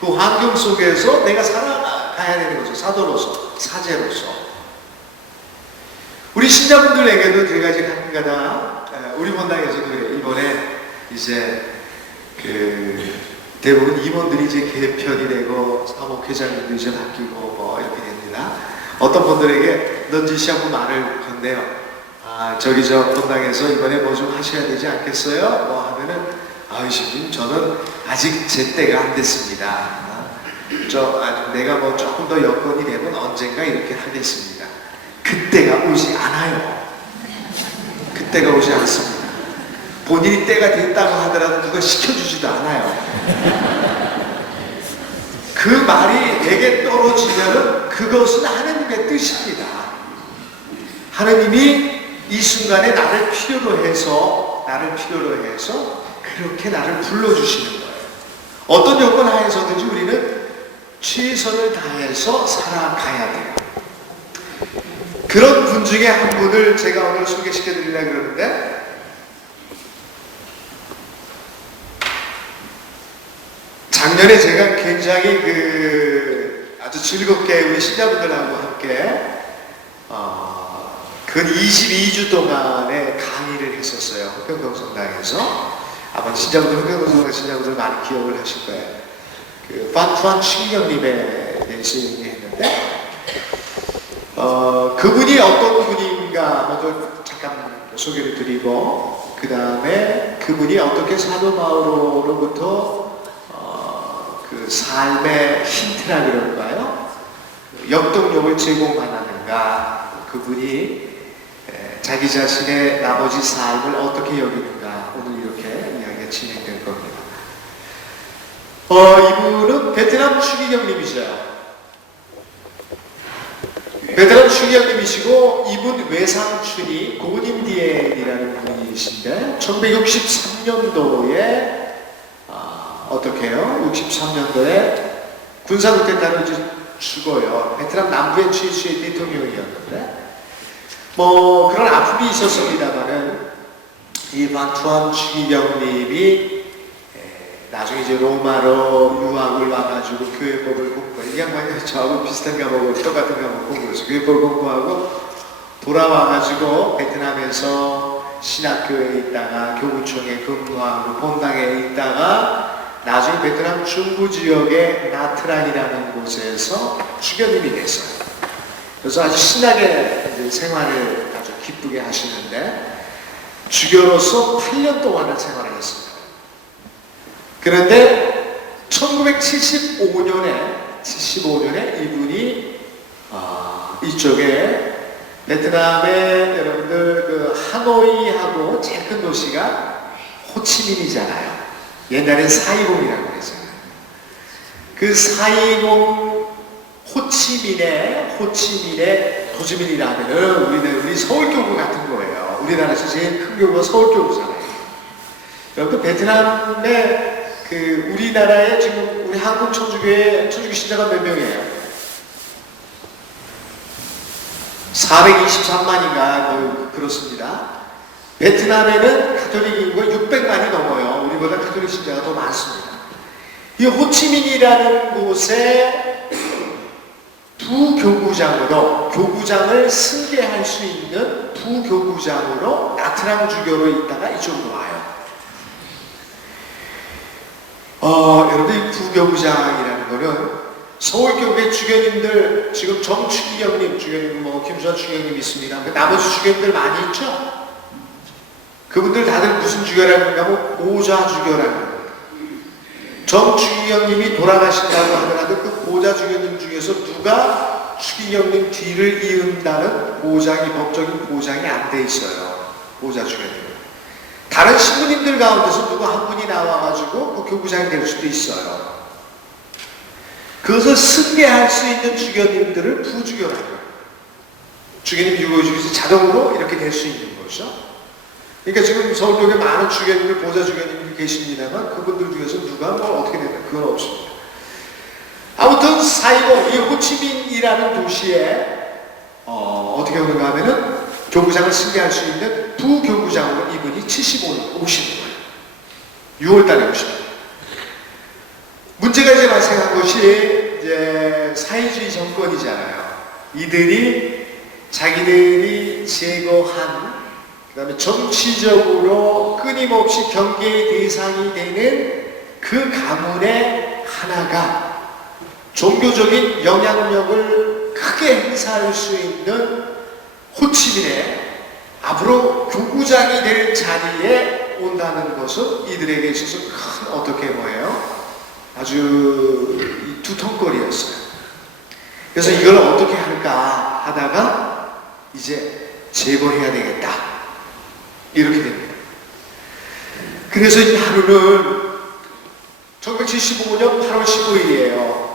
그 환경 속에서 내가 살아가야 되는 거죠. 사도로서, 사제로서. 우리 신자분들에게도 제가 이제 가끔가다 우리 본당에서도 그래요. 이번에 이제 대부분 임원들이 이제 개편이 되고 사목회장님도 이제 바뀌고 뭐 이렇게 됩니다. 어떤 분들에게 넌지시 한번 말을 건네요. 저기 저 본당에서 이번에 뭐 좀 하셔야 되지 않겠어요? 뭐 하면은 신부님 저는 아직 제 때가 안 됐습니다. 내가 뭐 조금 더 여건이 되면 언젠가 이렇게 하겠습니다. 그때가 오지 않아요. 그때가 오지 않습니다. 본인이 때가 됐다고 하더라도 그거 시켜주지도 않아요. 그 말이 내게 떨어지면은 그것은 하나님의 뜻입니다. 하나님이 이 순간에 나를 필요로 해서 그렇게 나를 불러주시는 거예요. 어떤 여건 하에서든지 우리는 최선을 다해서 살아가야 돼요. 그런 분 중에 한 분을 제가 오늘 소개시켜 드리려고 그러는데 작년에 제가 굉장히 아주 즐겁게 우리 신자분들하고 함께 근 22주 동안의 강의를 했었어요. 흑평동성당에서. 아마 신자분들, 흑평동성당 신자분들 많이 기억을 하실 거예요. 파투한 신경님의 내신이 했는데 그분이 어떤 분인가 먼저 잠깐 소개를 드리고 그 다음에 그분이 어떻게 사도 바울로부터 그 삶의 힌트라 그럴까요? 역동력을 제공하는가, 그분이 자기 자신의 나머지 삶을 어떻게 여기는가, 오늘 이렇게 이야기가 진행될 겁니다. 이분은 베트남 추기경님이죠. 베트남 추기경님이시고 이분 외상춘이 고님디엔이라는 분이신데 1963년도에 어떻게 해요? 63년도에 군사쿠데타로 죽어요. 베트남 남부의 최초의 대통령이었는데 뭐 그런 아픔이 있었습니다만은 이 반투안 주기경님이 나중에 이제 로마로 유학을 와가지고 교회법을 공부해요. 이 양반이 저하고 비슷한 과목을 똑같은 과목을 공부해서 교회법을 공부하고 돌아와가지고 베트남에서 신학교에 있다가 교구청에 근무하고 본당에 있다가 나중에 베트남 중부 지역의 나트랑이라는 곳에서 주교님이 됐어요. 그래서 아주 신학의 이제 생활을 아주 기쁘게 하시는데 주교로서 8년 동안을 생활을 했습니다. 그런데 1975년에 이분이 이쪽에 베트남의 여러분들 그 하노이하고 제일 큰 도시가 호치민이잖아요. 옛날엔 사이공이라고 그랬잖아요. 그 사이공 호치민의 호치민이라면은 우리 서울교구 같은 거예요. 우리나라에서 제일 큰 교구가 서울교구잖아요. 여러분 베트남의 그 우리나라의 지금 우리 한국 천주교 신자가 몇 명이에요? 423만인가 뭐 그렇습니다. 베트남에는 가톨릭 인구가 600만이 넘어요. 우리보다 가톨릭 신자가 더 많습니다. 이 호치민이라는 곳에 부교구장으로 교구장을 승계할 수 있는 부교구장으로 나트랑 주교로 있다가 이쪽으로 와요. 여러분 이 부교구장이라는 거는 서울교회 주교님들 지금 정추기경님 주교님 뭐 김수환 주교님 있습니다. 나머지 주교님들 많이 있죠? 그분들 다들 무슨 주교라는가 하면 보좌 주교라는 거예요. 정추기경님이 돌아가신다고 하더라도 그 보좌 주교님 중에서 누가 추기경님 뒤를 이은다는 보장이 법적인 보장이 안 돼 있어요. 보좌 주교님. 다른 신부님들 가운데서 누가 한 분이 나와가지고 그 교구장이 될 수도 있어요. 그것을 승계할 수 있는 주교님들을 부주교라고 해요. 주교님 유교 중에서 자동으로 이렇게 될 수 있는 거죠. 그러니까 지금 서울역에 많은 주교님들, 보좌 주교님들이 계십니다만 그분들 중에서 누가 뭐 어떻게 되나 그건 없습니다. 아무튼 사이공, 이 호치민이라는 도시에 어떻게 하는가 하면은 교구장을 승계할 수 있는 부교구장으로 이분이 75년, 50년 6월달에 오십니다. 문제가 이제 발생한 것이 이제 사회주의 정권이잖아요. 이들이 자기들이 제거한 그 다음에 정치적으로 끊임없이 경계의 대상이 되는 그 가문의 하나가 종교적인 영향력을 크게 행사할 수 있는 호치민에 앞으로 교구장이 될 자리에 온다는 것은 이들에게 있어서 큰 어떻게 뭐예요? 아주 두통거리였어요. 그래서 이걸 어떻게 할까 하다가 이제 제거해야 되겠다 이렇게 됩니다. 그래서 이 하루는 1975년 8월 15일이에요.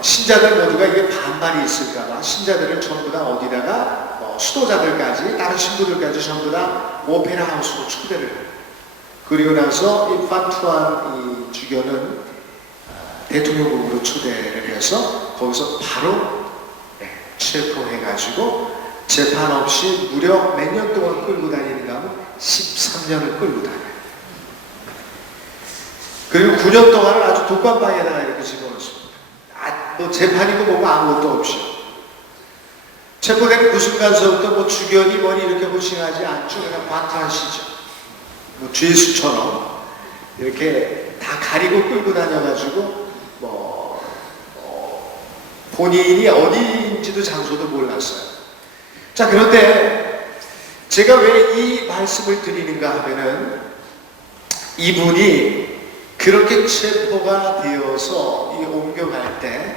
신자들 모두가 이게 반발이 있을까봐 신자들을 전부 다 어디다가 수도자들까지 다른 신부들까지 전부 다 오페라 하우스로 초대를 해요. 그리고 나서 이 판투안 이 주교는 대통령궁으로 초대를 해서 거기서 바로 체포해가지고 재판 없이 무려 몇 년 동안 끌고 다니는가 하면 13년을 끌고 다녀요. 그리고 9년 동안을 아주 독감방에다가 이렇게 집어넣습니다. 뭐 재판이고 뭐고 아무것도 없이. 체포된 그 순간서부터 뭐 주견이 뭐니 이렇게 호칭하지 않죠. 그냥 방탄시죠. 뭐 죄수처럼 이렇게 다 가리고 끌고 다녀가지고 본인이 어디인지도 장소도 몰랐어요. 자, 그런데 제가 왜 이 말씀을 드리는가 하면은 이분이 그렇게 체포가 되어서 옮겨갈 때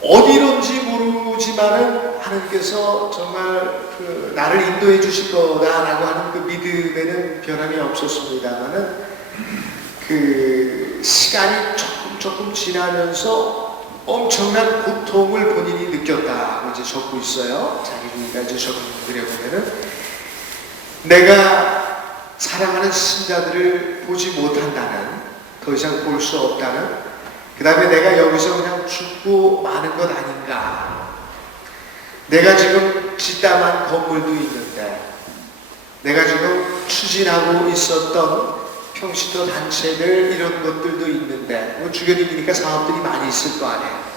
어디론지 모르지만은 하나님께서 정말 나를 인도해 주실 거다라고 하는 그 믿음에는 변함이 없었습니다만은 시간이 조금 지나면서 엄청난 고통을 본인이 느꼈다고 이제 적고 있어요. 자기가 이제 적은 그려보면은 내가 사랑하는 신자들을 보지 못한다는, 더 이상 볼 수 없다는, 그 다음에 내가 여기서 그냥 죽고 마는 것 아닌가. 내가 지금 짓담한 건물도 있는데, 내가 지금 추진하고 있었던 평신도 단체들 이런 것들도 있는데, 뭐 주교님이니까 사업들이 많이 있을 거 아니에요.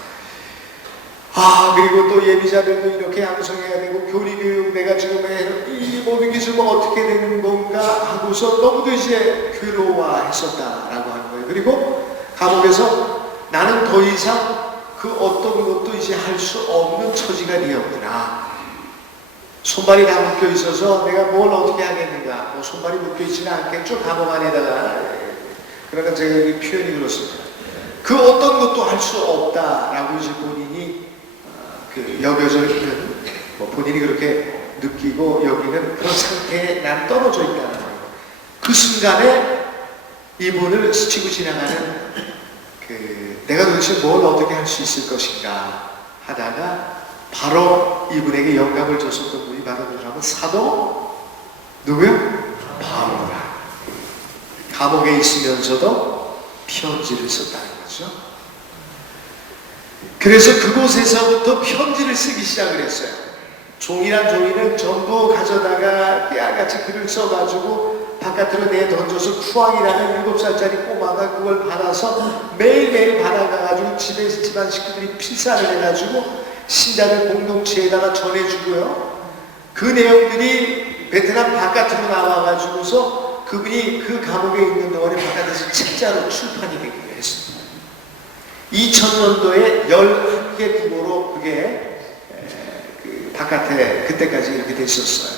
그리고 또 예비자들도 이렇게 양성해야 되고, 교리교육 내가 지금 이 모든 게 지금 어떻게 되는 건가 하고서 너무도 이제 괴로워했었다라고 하는 거예요. 그리고 감옥에서 나는 더 이상 그 어떤 것도 이제 할 수 없는 처지가 되었구나. 손발이 다 묶여 있어서 내가 뭘 어떻게 하겠는가. 뭐 손발이 묶여 있지는 않겠죠. 감옥 안에다가. 그러니까 제가 여기 표현이 그렇습니다. 그 어떤 것도 할 수 없다라고 이제 본인이 여겨져 있는, 뭐 본인이 그렇게 느끼고 여기는 그런 상태에 난 떨어져 있다는 거예요. 그 순간에 이분을 스치고 지나가는 내가 도대체 뭘 어떻게 할 수 있을 것인가 하다가 바로 이분에게 영감을 줬었던 분이 바로 누구냐면 사도 누구요? 바울이라. 감옥에 있으면서도 편지를 썼다는 거죠. 그래서 그곳에서부터 편지를 쓰기 시작을 했어요. 종이란 종이는 전부 가져다가 깨알같이 글을 써가지고 바깥으로 내던져서 쿠왕이라는 7살짜리 꼬마가 그걸 받아서 매일매일 받아가가지고 집에서 집안 식구들이 필사를 해가지고 신자들 공동체에다가 전해주고요. 그 내용들이 베트남 바깥으로 나와가지고서 그분이 그 감옥에 있는 동안에 바깥에서 책자로 출판이 되기로 했습니다. 2000년도에 11개 국어로 그게 바깥에 그때까지 이렇게 됐었어요.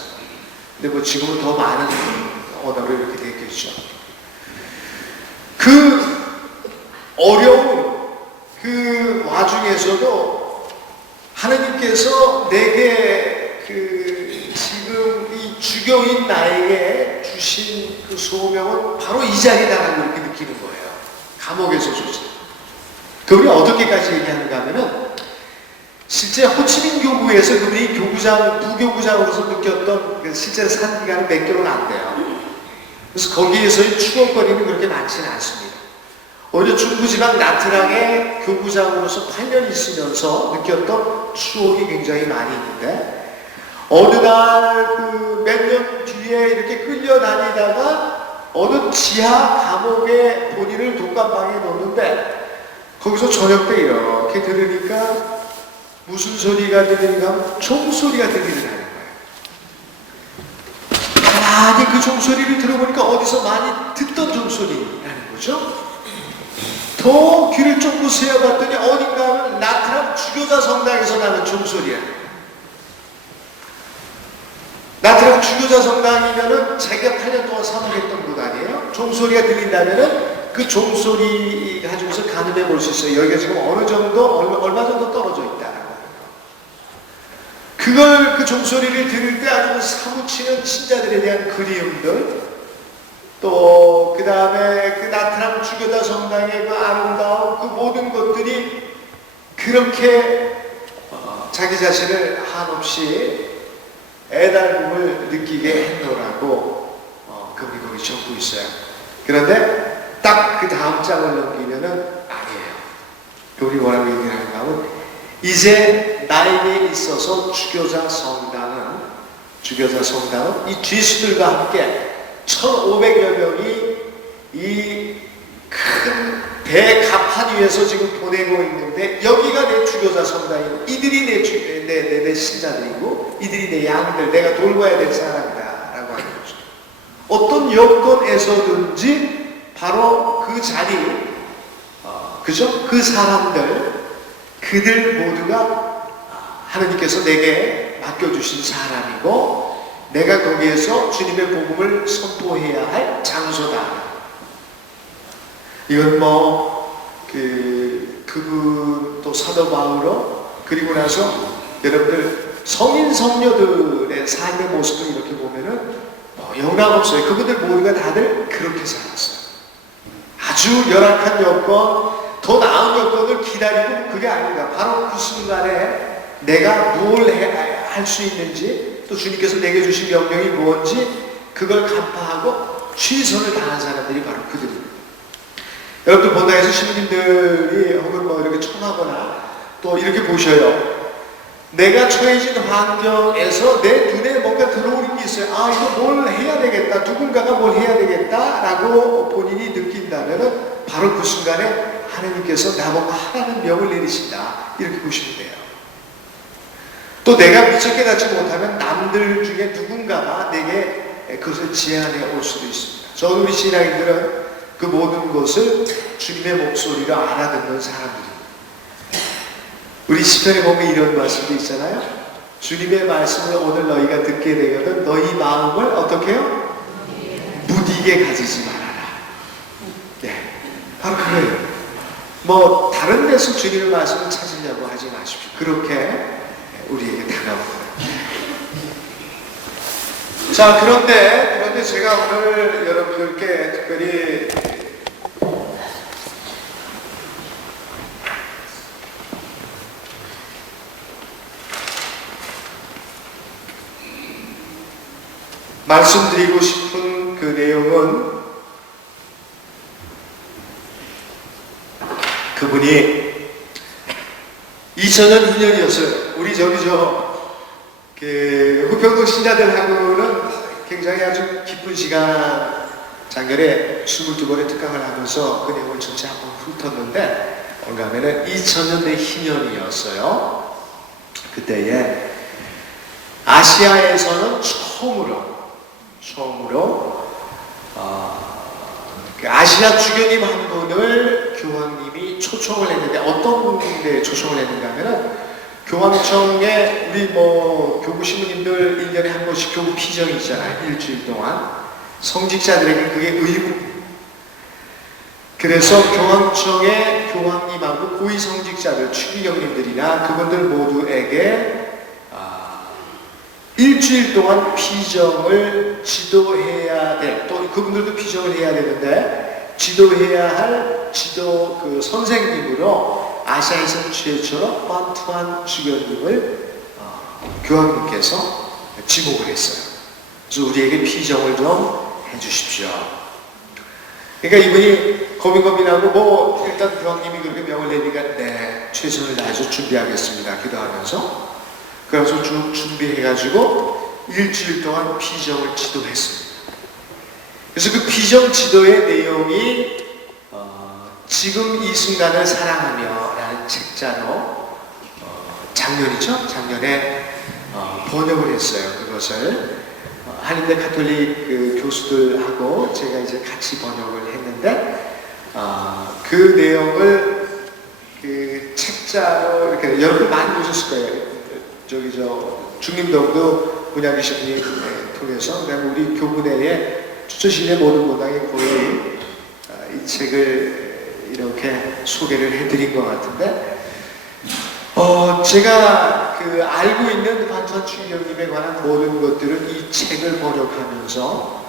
근데 뭐 지금은 더 많은 언어로 이렇게 됐겠죠. 그 어려운 그 와중에서도 하나님께서 내게 지금 이 주교인 나에게 주신 그 소명은 바로 이 자리다라고 이렇게 느끼는 거예요. 감옥에서조차. 그분이 어떻게까지 얘기하는가 하면은 실제 호치민 교구에서 그분이 교구장, 부교구장으로서 느꼈던 실제 산 기간은 몇 개월은 안 돼요. 그래서 거기에서의 추억거리는 그렇게 많지는 않습니다. 오히려 중부지방 나트랑의 교구장으로서 8년 있으면서 느꼈던 추억이 굉장히 많이 있는데, 어느 날 몇 년 뒤에 이렇게 끌려다니다가 어느 지하 감옥에 본인을 독감방에 넣는데, 거기서 저녁 때 이렇게 들으니까 무슨 소리가 들리는가 하면 종소리가 들리더라는 거예요. 가만히 그 종소리를 들어보니까 어디서 많이 듣던 종소리라는 거죠. 더 귀를 쫑긋 세어봤더니 어딘가 하면 나트랑 주교자 성당에서 나는 종소리야. 나트랑 주교자 성당이면은 자기가 8년 동안 사모했던 곳 아니에요? 종소리가 들린다면은 그 종소리 가지고서 가늠해 볼 수 있어요. 여기가 지금 어느 정도, 얼마 정도 떨어져 있다는 거예요. 그걸, 그 종소리를 들을 때 아주 사무치는 신자들에 대한 그리움들, 또, 그 다음에 그 나트랑 주교자 성당의 그 아름다운 그 모든 것들이 그렇게 자기 자신을 한없이 애달픔을 느끼게 했노라고 그분이 거기 적고 있어요. 그런데 딱 그 다음 장을 넘기면은 아니에요. 그분이 뭐라고 얘기하는가 하면 이제 나에게 있어서 주교자 성당은 이 죄수들과 함께 1500여 명이 이 큰 대가판 위에서 지금 보내고 있는데 여기가 내 주교자 성당이고 이들이 내 신자들이고 이들이 내 양들, 내가 돌봐야 될 사람이다 라고 하는 거죠. 어떤 여건에서든지 바로 그 자리, 그죠? 그 사람들, 그들 모두가 하나님께서 내게 맡겨주신 사람이고 내가 거기에서 주님의 복음을 선포해야 할 장소다. 이건 그분 또 사도 바울로 그리고 나서 여러분들 성인 성녀들의 삶의 모습을 이렇게 보면은 영락없어요. 그분들 모두가 다들 그렇게 살았어요. 아주 열악한 여건, 더 나은 여건을 기다리고 그게 아닙니다. 바로 그 순간에 내가 뭘 할 수 있는지 또 주님께서 내게 주신 명령이 무엇인지 그걸 간파하고 최선을 다한 사람들이 바로 그들입니다. 여러분들 본당에서 신부님들이 혹은 뭐 이렇게 청하거나 또 이렇게 보셔요. 내가 처해진 환경에서 내 눈에 뭔가 들어오는 게 있어요. 아, 이거 뭘 해야 되겠다. 누군가가 뭘 해야 되겠다. 라고 본인이 느낀다면 바로 그 순간에 하나님께서 나보고 하라는 명을 내리신다. 이렇게 보시면 돼요. 또 내가 미처 깨닫지 못하면 남들 중에 누군가가 내게 그것을 제안해 올 수도 있습니다. 저도 우리 신앙인들은 그 모든 것을 주님의 목소리로 알아듣는 사람들입니다. 우리 시편에 보면 이런 말씀도 있잖아요. 주님의 말씀을 오늘 너희가 듣게 되거든 너희 마음을 어떻게 해요? 무디게 가지지 말아라. 네, 바로 그거예요. 뭐 다른 데서 주님의 말씀을 찾으려고 하지 마십시오. 그렇게 우리에게 다가옵니다. 자, 그런데 제가 오늘 여러분들께 특별히 말씀드리고 싶은 그 내용은 그분이 2000년 후년이었어요. 우리 후평동 신자들하고는 굉장히 아주 기쁜 시간 작년에 22번의 특강을 하면서 그 내용을 전체 한번 훑었는데 뭔가 하면은 2000년대 희년이었어요. 그때에 아시아에서는 처음으로 아시아 주교님 한 분을 교황님이 초청을 했는데 어떤 데 초청을 했는가 하면은 교황청에 우리 교구 신부님들 1년에 한 번씩 교구 피정이 있잖아요. 일주일 동안 성직자들에게 그게 의무. 그래서 교황청의 교황님하고 고위 성직자들 추기경님들이나 그분들 모두에게 일주일 동안 피정을 지도해야 돼. 또 그분들도 피정을 해야 되는데 지도해야 할 그 선생님으로 아시아에서 최초로 환투한 주교님을 교황님께서 지목을 했어요. 그래서 우리에게 피정을 좀 해주십시오. 그러니까 이분이 고민하고 일단 교황님이 그렇게 명을 내니까 네, 최선을 다해서 준비하겠습니다. 기도하면서 그래서 쭉 준비해가지고 일주일 동안 피정을 지도했습니다. 그래서 그 피정 지도의 내용이 지금 이 순간을 사랑하며 라는 책자로 작년에 번역을 했어요. 그것을 한인대 가톨릭 그 교수들하고 제가 이제 같이 번역을 했는데 그 내용을 그 책자로 이렇게 여러분 많이 보셨을 거예요. 중림동도 문양기 신부님 통해서 그다음에 우리 교구내에 추천실의 모든 본당이 거의 이 책을 이렇게 소개를 해드린 것 같은데 제가 알고 있는 환투한 추기경님에 관한 모든 것들은 이 책을 번역하면서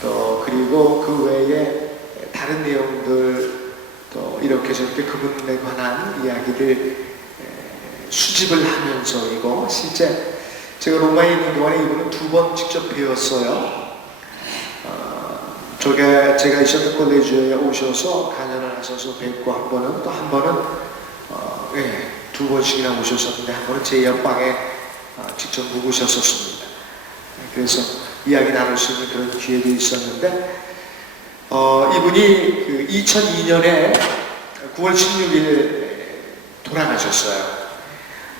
또 그리고 그 외에 다른 내용들 또 이렇게 저렇게 그분에 관한 이야기들 수집을 하면서이고 실제 제가 로마에 있는 동안에 이분은 2번 직접 배웠어요. 제가 있었던 콜레지에 오셔서 강연을 하셔서 뵙고 한 번은 2번씩이나 오셨었는데 한 번은 제 옆방에 직접 묵으셨었습니다. 그래서 이야기 나눌 수 있는 그런 기회도 있었는데 이분이 2002년에 9월 16일 돌아가셨어요.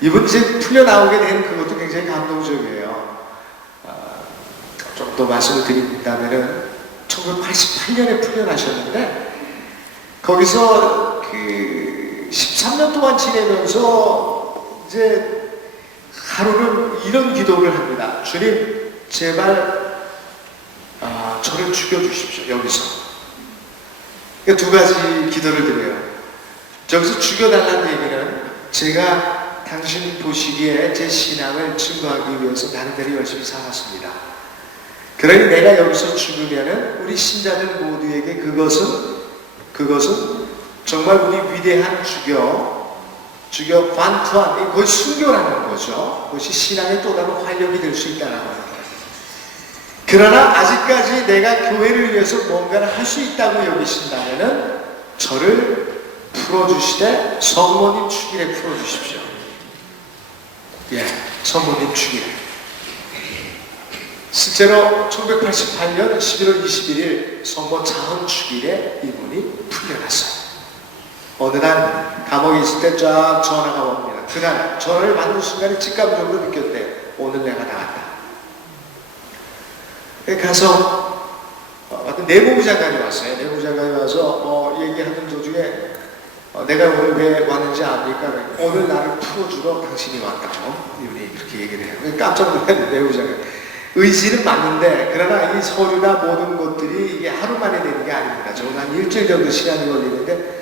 이분 이제 풀려나오게 된 그것도 굉장히 감동적이에요. 좀 더 말씀을 드린다면은 1988년에 풀려나셨는데 거기서 13년 동안 지내면서 이제 하루는 이런 기도를 합니다. 주님, 제발 저를 죽여주십시오. 여기서. 그러니까 2가지 기도를 드려요. 저기서 죽여달라는 얘기는 제가 당신 보시기에 제 신앙을 증거하기 위해서 나름대로 열심히 살았습니다. 그러니 내가 여기서 죽으면은 우리 신자들 모두에게 그것은 정말 우리 위대한 주교 환투한 그것이 순교라는 거죠. 그것이 신앙의 또 다른 활력이 될 수 있다는 거예요. 그러나 아직까지 내가 교회를 위해서 뭔가를 할 수 있다고 여기신다면 저를 풀어주시되 성모님 축일에 풀어주십시오. 예, 성모님 축일. 실제로 1988년 11월 21일 성모 자헌 축일에 이분이 풀려났어요. 어느 날 감옥에 있을 때 쫙 전화가 옵니다. 그날 전화를 받는 순간에 직감적으로 느꼈대요. 오늘 내가 나갔다. 가서 어떤 내무부 장관이 왔어요. 내무부 장관이 와서 얘기하는 도중에 내가 오늘 왜 왔는지 압니까? 오늘 나를 풀어주러 당신이 왔다고 이분이 그렇게 얘기를 해요. 깜짝 놀랐는데 내무부 장관. 의지는 맞는데 그러나 이 서류나 모든 것들이 이게 하루 만에 되는 게 아닙니다. 저는 한 일주일 정도 시간이 걸리는데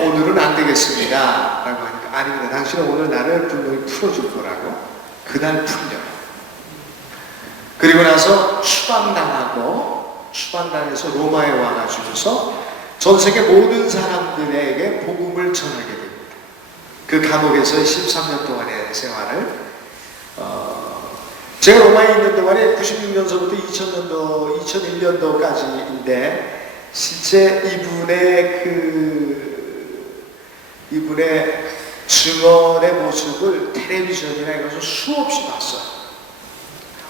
오늘은 안 되겠습니다 라고 하니까 아닙니다. 당신은 오늘 나를 분명히 풀어줄 거라고. 그날 풀려요. 그리고 나서 추방당해서 로마에 와가지고서 전 세계 모든 사람들에게 복음을 전하게 됩니다. 그 감옥에서 13년 동안의 생활을 제가 로마에 있는 동안에 96년서부터 2001년도까지인데 실제 이분의 증언의 모습을 텔레비전이나 이것을 수없이 봤어요.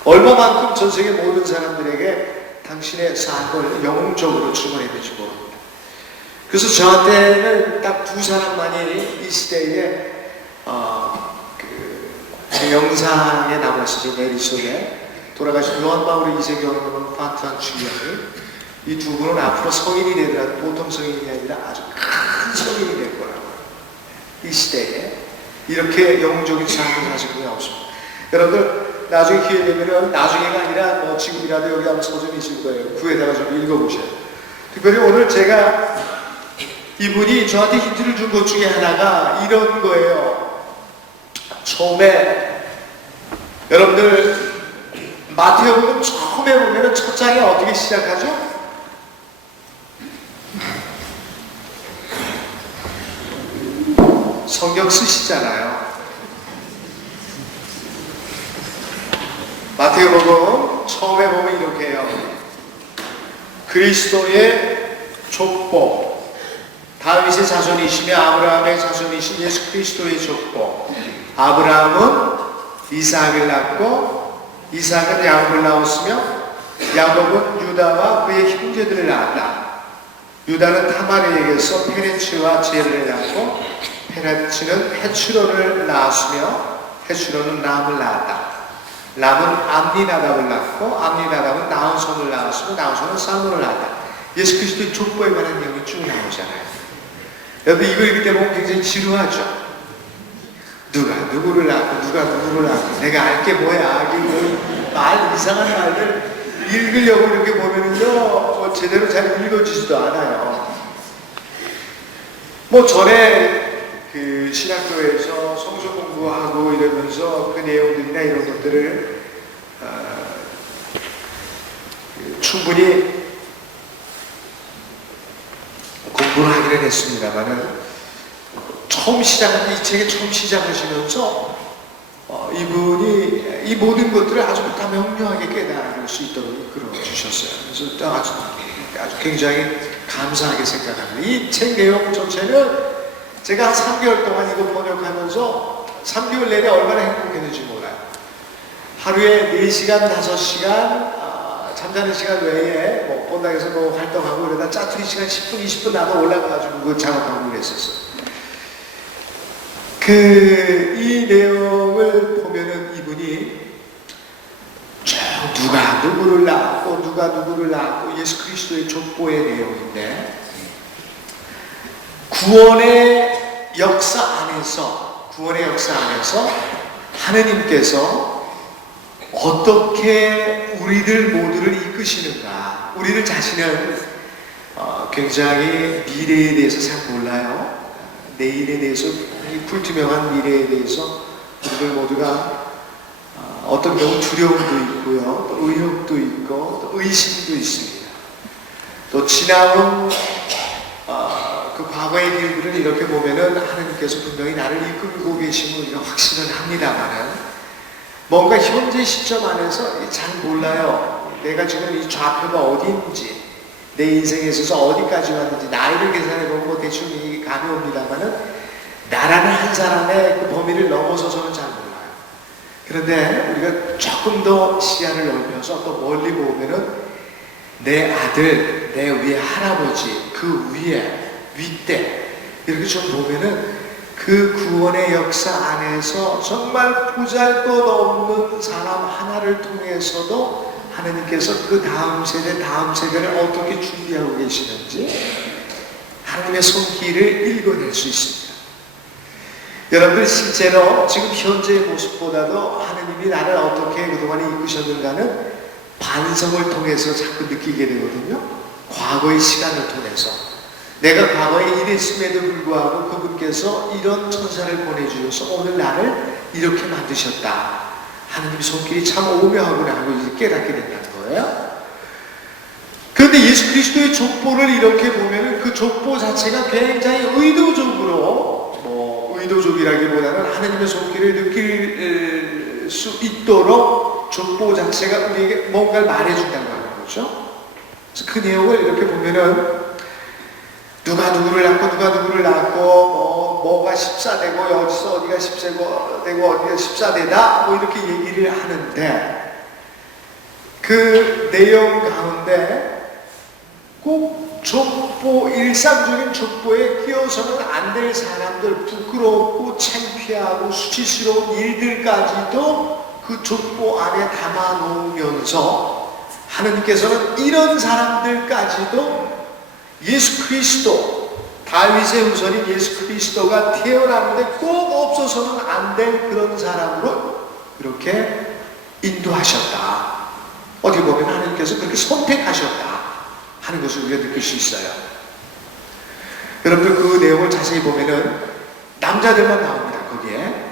얼마만큼 전 세계 모든 사람들에게 당신의 사건을 영웅적으로 증언해주지 모릅니다. 그래서 저한테는 딱 두 사람만이 이 시대에 제 영상에 남았으니 내리 속에 돌아가신 요한 바울 2세 교황님은 판트한 주기형이 이 두 분은 앞으로 성인이 되더라도 보통 성인이 아니라 아주 큰 성인이 될 거라고. 이 시대에 이렇게 영웅적인 삶을 가진 분이 없습니다. 여러분들 나중에 기회 되면 나중에가 아니라 지금이라도 여기 아마 서점이 있을 거예요. 구에다가 좀 읽어보셔요. 특별히 오늘 제가 이분이 저한테 힌트를 준 것 중에 하나가 이런 거예요. 처음에 여러분들 마태복음 처음에 보면은 첫 장에 어떻게 시작하죠? 성경 쓰시잖아요. 마태복음 처음에 보면 이렇게 해요. 그리스도의 족보, 다윗의 자손이시며 아브라함의 자손이신 예수 그리스도의 족보. 아브라함은 이삭을 낳고 이삭은 야곱을 낳았으며 야곱은 유다와 그의 형제들을 낳았다. 유다는 타마르에게서 페레츠와 제르를 낳고 페레츠는 헤츠론을 낳았으며 헤츠론은 람을 낳았다. 람은 암니나답을 낳고 암니나답은 나우손을 낳았으며 나우손은 살몬을 낳았다. 예수 그리스도의 족보에 관한 내용이 쭉 나오잖아요. 여러분 이거 읽을 때 보면 굉장히 지루하죠. 누가 누구를 낳고 누가 누구를 낳고 내가 알 게 뭐야. 말 이상한 말들 읽으려고 이렇게 보면은요 제대로 잘 읽어지지도 않아요. 전에 그 신학교에서 성서 공부하고 이러면서 그 내용들이나 이런 것들을 충분히 공부를 하기는 했습니다만은 이 책에 처음 시작하시면서 이분이 이 모든 것들을 아주 명료하게 깨달을 수 있도록 이끌어 주셨어요. 그래서 아주 굉장히 감사하게 생각합니다. 이 책 내용 전체는 제가 한 3개월 동안 이거 번역하면서 3개월 내내 얼마나 행복했는지 몰라요. 하루에 4시간, 5시간 잠자는 시간 외에 본당에서 활동하고 그러다 짜투리 시간 10분, 20분 나도 올라가가지고 그거 작업하고 그랬었어요. 이 내용을 보면은 이분이 누가 누구를 낳았고 누가 누구를 낳았고 예수 그리스도의 족보의 내용인데 구원의 역사 안에서 하느님께서 어떻게 우리들 모두를 이끄시는가. 우리들 자신은 굉장히 미래에 대해서 잘 몰라요. 내일에 대해서 불투명한 미래에 대해서 우리들 모두가 어떤 경우 두려움도 있고요, 또 의욕도 있고, 또 의심도 있습니다. 또 지나온 그 과거의 일들을 이렇게 보면은 하나님께서 분명히 나를 이끌고 계심을 우리가 확신을 합니다만은 뭔가 현재 시점 안에서 잘 몰라요. 내가 지금 이 좌표가 어디인지, 내 인생에 있어서 어디까지 왔는지 나이를 계산해보면 뭐 대충 이 감이 옵니다만은 나라는 한 사람의 그 범위를 넘어서서는 잘 몰라요. 그런데 우리가 조금 더 시야를 넓혀서 또 멀리 보면은 내 아들, 내 위에 할아버지, 그 위에 윗대 이렇게 좀 보면은 그 구원의 역사 안에서 정말 보잘것없는 사람 하나를 통해서도 하나님께서 그 다음 세대를 어떻게 준비하고 계시는지 하나님의 손길을 읽어낼 수 있습니다. 여러분들 실제로 지금 현재의 모습보다도 하나님이 나를 어떻게 그동안에 이끄셨는가는 반성을 통해서 자꾸 느끼게 되거든요. 과거의 시간을 통해서 내가 과거에 이랬음에도 불구하고 그분께서 이런 천사를 보내주셔서 오늘 나를 이렇게 만드셨다. 하나님의 손길이 참 오묘하구나 하고 이제 깨닫게 된다는 거예요. 그런데 예수 그리스도의 족보를 이렇게 보면은 그 족보 자체가 굉장히 의도적이라기보다는 하나님의 손길을 느낄 수 있도록 족보 자체가 우리에게 뭔가를 말해준다고 하는 거죠. 그래서 그 내용을 이렇게 보면은 누가 누구를 낳고 뭐가 14대고 어디가 10세고 어디가 14대다 뭐 이렇게 얘기를 하는데 그 내용 가운데 꼭 족보, 일상적인 족보에 끼어서는 안 될 사람들, 부끄럽고 창피하고 수치스러운 일들까지도 그 족보 안에 담아 놓으면서 하나님께서는 이런 사람들까지도 예수 그리스도, 다윗의 후손인 예수 그리스도가 태어나는데 꼭 없어서는 안 될 그런 사람으로 이렇게 인도하셨다. 어떻게 보면 하나님께서 그렇게 선택하셨다 하는 것을 우리가 느낄 수 있어요. 여러분들 그 내용을 자세히 보면은 남자들만 나옵니다, 거기에.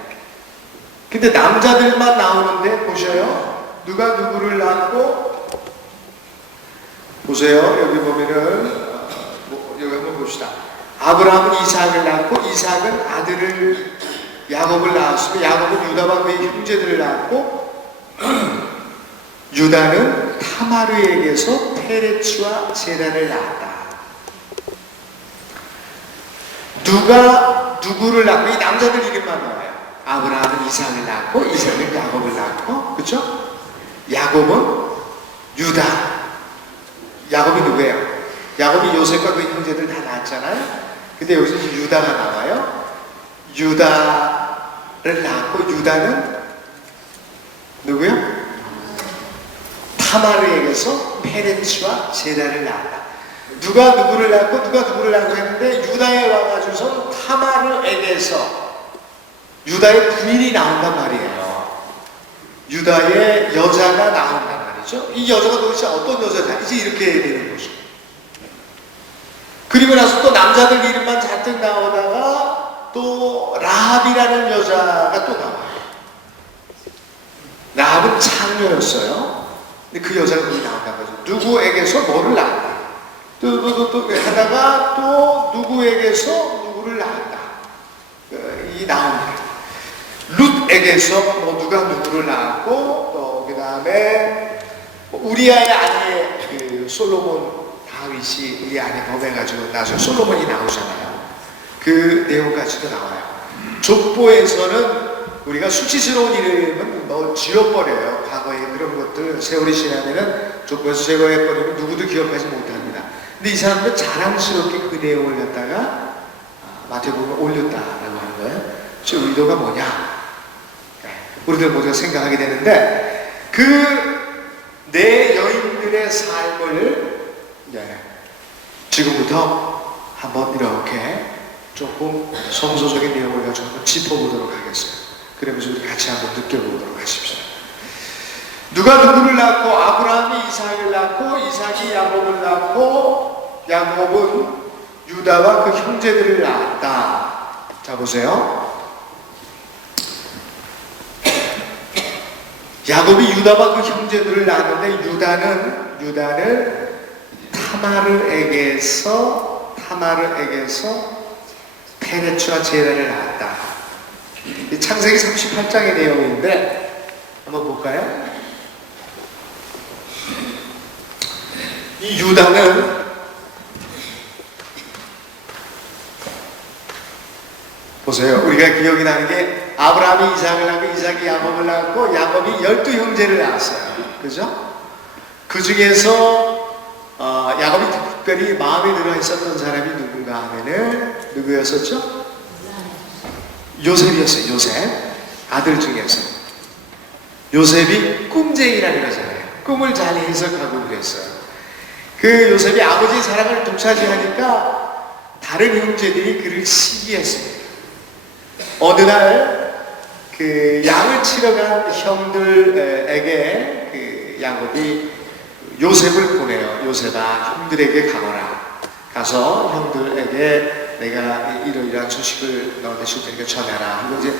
근데 남자들만 나오는데 보셔요. 누가 누구를 낳고, 보세요. 여기 보면은 여기 한번 봅시다. 아브라함은 이삭을 낳고 이삭은 아들을 야곱을 낳았으며 야곱은 유다와 그의 형제들을 낳았고 유다는 타마르에게서 페레츠와 제라를 낳았다. 누가 누구를 낳고 이 남자들 이름만 나와요. 아브라함은 이삭을 낳고 이삭은 야곱을 낳고, 그렇죠? 야곱은 유다. 야곱이 누구예요? 야곱이 요셉과 그 형제들 다 낳았잖아요. 근데 여기서 유다가 나와요. 유다를 낳고 유다는 누구요? 타마르에게서 페레츠와 제라를 낳았다. 누가 누구를 낳고 했는데 유다에 와가지고서 타마르에게서 유다의 부인이 나온단 말이에요. 유다의 여자가 나온단 말이죠. 이 여자가 도대체 어떤 여자냐? 이제 이렇게 되는 거죠. 그리고 나서 또 남자들 이름만 잔뜩 나오다가 또 라합이라는 여자가 또 나와요. 라합은 창녀였어요. 근데 그 여자가 거기 나온다는 거죠. 누구에게서 뭐를 낳았다. 또 하다가 또 누구에게서 누구를 낳았다. 이 나옵니다. 룻에게서 뭐 누가 누구를 낳았고 또 그 다음에 우리아의 아내 그 솔로몬 다윗이 우리 안에 범해가지고 나서 솔로몬이 나오잖아요. 그 내용까지도 나와요. 족보에서는 우리가 수치스러운 이름은 뭐 지워버려요. 과거에 그런 것들 세월이 지나면은 족보에서 제거해버리면 누구도 기억하지 못합니다. 근데 이 사람들은 자랑스럽게 그 내용을 갖다가 마태복음에 올렸다라고 하는 거예요. 저 의도가 뭐냐? 우리들 모두가 생각하게 되는데 그 내 여인들의 삶을 지금부터 한번 이렇게 조금 성서적인 내용을 가지고 한번 짚어보도록 하겠어요. 그러면서 우리 같이 한번 느껴보도록 하십시오. 누가 누구를 낳고 아브라함이 이삭을 낳고 이삭이 야곱을 낳고 야곱은 유다와 그 형제들을 낳았다. 자 보세요. 야곱이 유다와 그 형제들을 낳았는데 유다는 타마르에게서 페레츠와 제라를 낳았다. 창세기 38장의 내용인데 한번 볼까요? 이 유다는 보세요. 우리가 기억이 나는 게 아브라함이 이삭을 낳고 이삭이 야곱을 낳고 야곱이 12형제를 낳았어요. 그죠? 그 중에서 야곱이 특별히 마음에 들어 있었던 사람이 누군가 하면은 누구였었죠? 요셉이었어요. 요셉. 아들 중에서. 요셉이 꿈쟁이라 그러잖아요. 꿈을 잘 해석하고 그랬어요. 그 요셉이 아버지의 사랑을 독차지하니까 다른 형제들이 그를 시기했습니다. 어느 날 그 양을 치러 간 형들에게 그 야곱이 요셉을 보내요. 요셉아, 형들에게 가거라. 가서 형들에게 내가 이러이러한 소식을 너한테 줄 테니까 전해라. 그리고 이제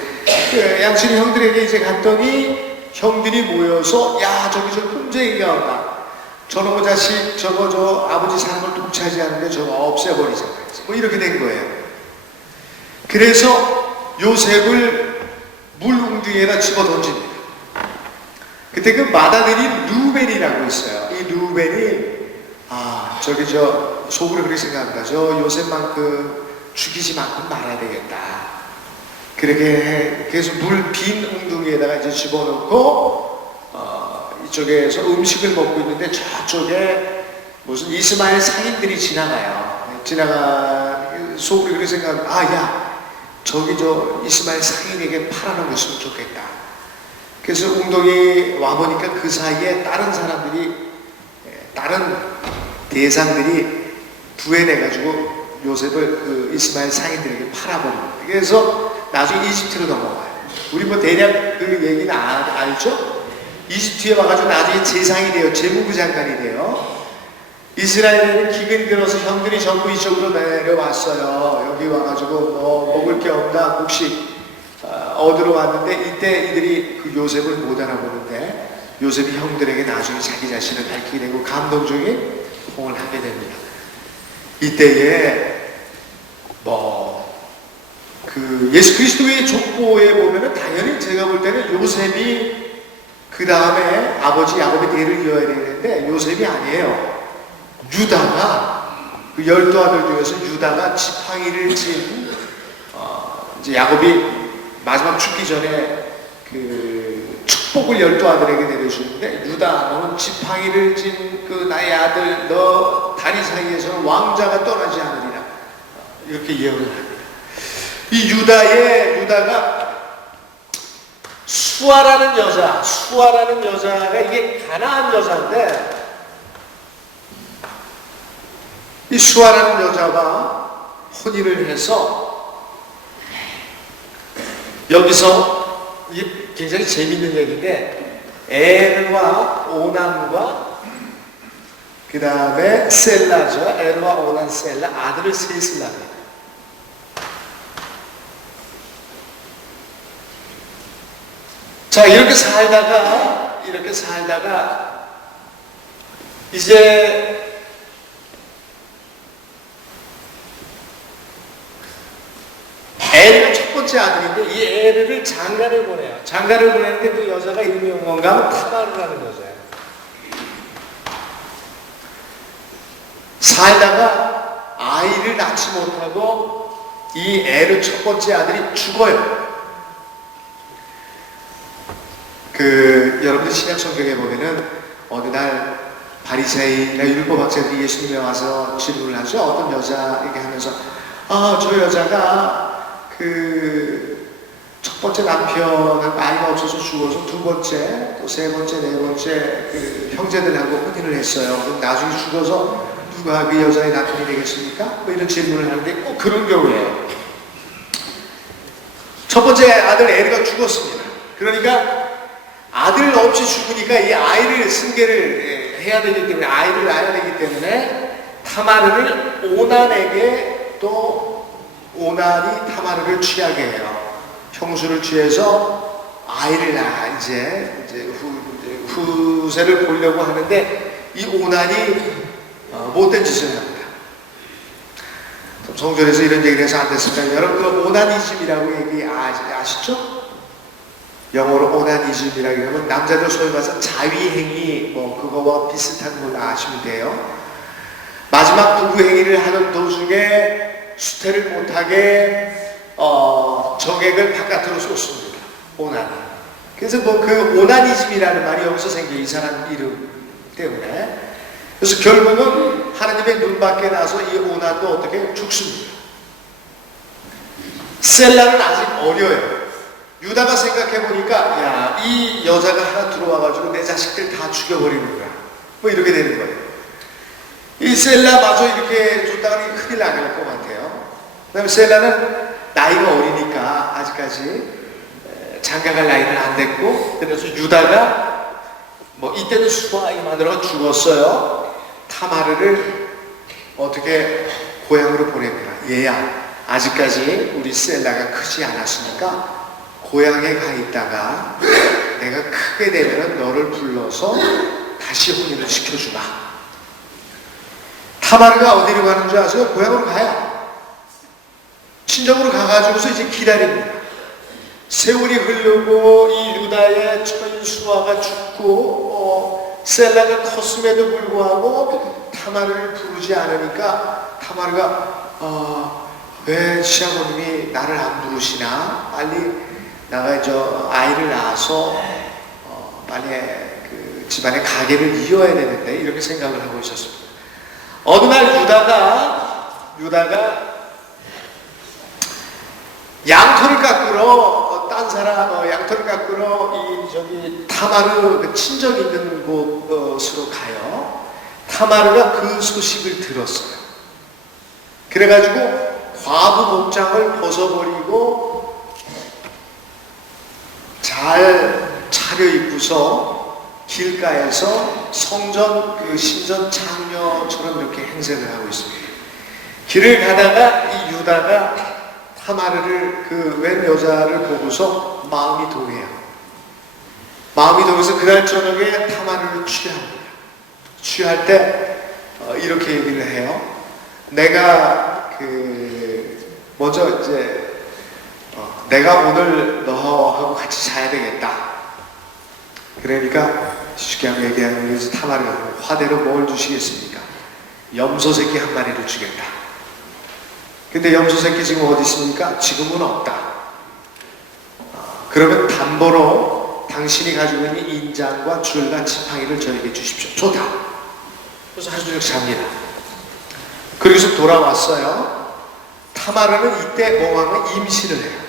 그 양친이 형들에게 이제 갔더니 형들이 모여서 야, 저기 저 꿈쟁이가 온다. 저놈의 자식 저거 저 아버지 사랑을 독차지하는데 저거 없애버리자. 뭐 이렇게 된 거예요. 그래서 요셉을 물 웅덩이에다 집어 던집니다. 그때 그 맏아들이 루벤이라고 있어요. 이 루벤이 저기 저 속으로 그렇게 생각합니다. 저 요셉만큼 죽이지만큼 말아야 되겠다. 그렇게 그래서 물 빈 웅덩이에다가 이제 집어넣고 이쪽에서 음식을 먹고 있는데 저쪽에 무슨 이스마엘 상인들이 지나가요. 속으로 그렇게 생각합니다. 야, 저기 저 이스마엘 상인에게 팔아넘겼으면 좋겠다. 그래서 웅덩이 와보니까 그 사이에 다른 사람들이, 다른 대상들이 구해내가지고 요셉을 그 이스마엘 상인들에게 팔아버립니다. 그래서 나중에 이집트로 넘어가요. 우리 뭐 대략 그 얘기는 알죠? 이집트에 와가지고 나중에 재상이 돼요. 재무부 장관이 돼요. 이스라엘에는 기근이 들어서 형들이 전부 이쪽으로 내려왔어요. 여기 와가지고 뭐 먹을 게 없나 곡식 얻으러 왔는데 이때 이들이 그 요셉을 못 알아보는데 요셉이 형들에게 나중에 자기 자신을 밝히게 되고 감동적인 호응을 하게 됩니다. 이때에 그 예수 그리스도의 족보에 보면은 당연히 제가 볼 때는 요셉이 그 다음에 아버지 야곱의 대를 이어야 되는데 요셉이 아니에요. 유다가 그 12아들 중에서 유다가 지팡이를 진 이제 야곱이 마지막 죽기 전에 그 축복을 12아들에게 내려주는데 유다 너는 지팡이를 진 그 나의 아들 너 다리 사이에서는 왕자가 떠나지 않으리라 이렇게 예언을 합니다. 이 유다가 수아라는 여자가 이게 가나안 여자인데 이 수아라는 여자가 혼인을 해서 여기서 이게 굉장히 재밌는 얘기인데 엘과 오난과 그 다음에 셀라죠. 엘과 오난 셀라 아들을 셋을 낳습니다. 자 이렇게 살다가 이제 에르가 첫 번째 아들인데 이 에르를 장가를 보내요. 장가를 보내는데 그 여자가 이름이 뭔가 하면 타마르라는 여자예요. 살다가 아이를 낳지 못하고 이 에르 첫 번째 아들이 죽어요. 여러분들 신약 성경에 보면은 어느 날 바리새인이나 율법학자들이 예수님에 와서 질문을 하죠. 어떤 여자에게 하면서 저 여자가 첫 번째 남편은 아이가 없어서 죽어서 두 번째, 또 세 번째, 네 번째 형제들하고 혼인을 했어요. 그럼 나중에 죽어서 누가 그 여자의 남편이 되겠습니까? 뭐 이런 질문을 하는데 꼭 그런 경우예요. 첫 번째 아들 에르가 죽었습니다. 그러니까 아들 없이 죽으니까 이 아이를 승계를 해야 되기 때문에 아이를 낳아야 되기 때문에 타마르를 오난에게 또 오난이 타마르를 취하게 해요. 형수를 취해서 아이를 낳아 이제 후세를 보려고 하는데 이 오난이 못된 짓을 합니다. 성전에서 이런 얘기를 해서 안 됐습니다. 여러분 오나니즘이라고 얘기 아시죠? 영어로 오나니즘이라고 하면 남자들 소위 말해서 자위행위 그거와 비슷한 걸로 아시면 돼요. 그 행위를 하는 도중에 수태를 못하게 정액을 바깥으로 쏟습니다. 오나니. 그래서 뭐 그 오나니즘이라는 말이 여기서 생겨, 이 사람 이름 때문에. 그래서 결국은 하나님의 눈 밖에 나서 이 오난도 어떻게 죽습니다. 셀라는 아직 어려요. 유다가 생각해보니까 야, 이 여자가 하나 들어와가지고 내 자식들 다 죽여버리는 거야. 뭐 이렇게 되는 거예요. 이 셀라마저 이렇게 줬다가 큰일 나게 할 것 같아요. 그 다음에 셀라는 나이가 어리니까 아직까지 장가갈 나이는 안 됐고, 그래서 유다가 뭐 이때는 수아이 마누라가 죽었어요. 타마르를 어떻게 고향으로 보냅니다. 얘야, 아직까지 우리 셀라가 크지 않았으니까 고향에 가 있다가 내가 크게 되면 너를 불러서 다시 혼인을 시켜주마. 타마르가 어디로 가는 줄 아세요? 고향으로 가요. 친정으로 가가지고서 이제 기다립니다. 세월이 흐르고 이 유다의 처인 수아가 죽고 셀라가 컸음에도 불구하고 타마르를 부르지 않으니까 타마르가 왜 시아버님이 나를 안 부르시나? 빨리 나가 아이를 낳아서 빨리 그 집안의 가게를 이어야 되는데, 이렇게 생각을 하고 있었습니다. 어느 날 유다가 양털을 깎으러 딴 사람 양털을 깎으러 이 타마르 그 친정 있는 곳으로 가요. 타마르가 그 소식을 들었어요. 그래가지고 과부 복장을 벗어버리고 잘 차려입고서 길가에서 성전 그 신전 창녀처럼 이렇게 행세를 하고 있습니다. 길을 가다가 이 유다가 타마르를 그 웬 여자를 보고서 마음이 동해요. 마음이 동해서 그날 저녁에 타마르를 취합니다. 취할 때 이렇게 얘기를 해요. 내가 먼저 이제 내가 오늘 너하고 같이 자야 되겠다. 그러니까 쉽게 한번 얘기하면, 그래서 타마르가 화대로 뭘 주시겠습니까? 염소 새끼 한 마리를 주겠다. 근데 염소 새끼 지금 어디 있습니까? 지금은 없다. 그러면 담보로 당신이 가지고 있는 인장과 줄과 지팡이를 저에게 주십시오. 좋다. 그래서 하루 종일 잡니다. 그러고서 돌아왔어요. 타마르는 이때 뭐하면 임신을 해요.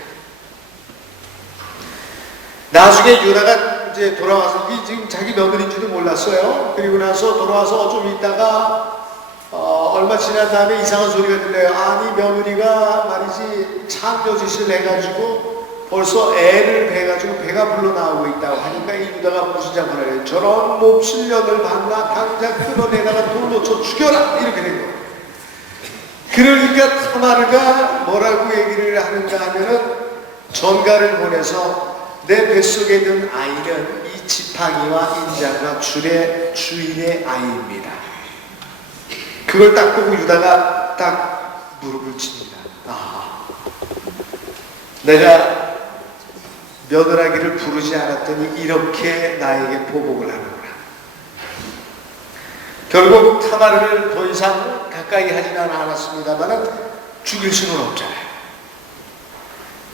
나중에 유다가 이제 돌아와서, 지금 자기 며느리인지도 몰랐어요. 그리고 나서 돌아와서 좀 있다가 얼마 지난 다음에 이상한 소리가 들려요. 아니, 며느리가 말이지 창녀짓을 해가지고 벌써 애를 배가지고 배가 불러 나오고 있다고 하니까 이 유다가 무슨 장난을 해요. 저런 몹쓸 년을 봤나? 당장 끌어내다가 돌로 쳐 죽여라! 이렇게 된 거예요. 그러니까 타마르가 뭐라고 얘기를 하는가 하면은 전가를 보내서 내 뱃속에 든 아이는 이 지팡이와 인장과 줄의 주인의 아이입니다. 그걸 딱 보고 유다가 딱 무릎을 칩니다. 내가 며느라기를 부르지 않았더니 이렇게 나에게 보복을 하는구나. 결국 타마르를 더 이상 가까이 하지는 않았습니다만 죽일 수는 없잖아요.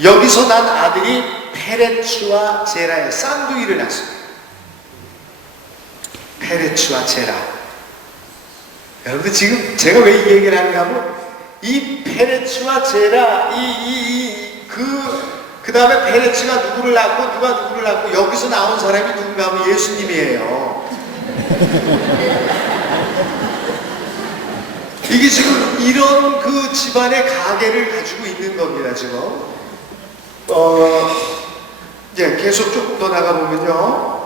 여기서 난 아들이 페레츠와 제라의 쌍둥이를 낳습니다. 페레츠와 제라. 여러분들 지금 제가 왜 이 얘기를 하는가 하면, 이 페레츠와 제라, 그 다음에 페레츠가 누구를 낳고 누가 누구를 낳고, 여기서 나온 사람이 누군가 하면 예수님이에요. 이게 지금 이런 그 집안의 가계를 가지고 있는 겁니다, 지금. 이제 계속 조금 더 나가보면요.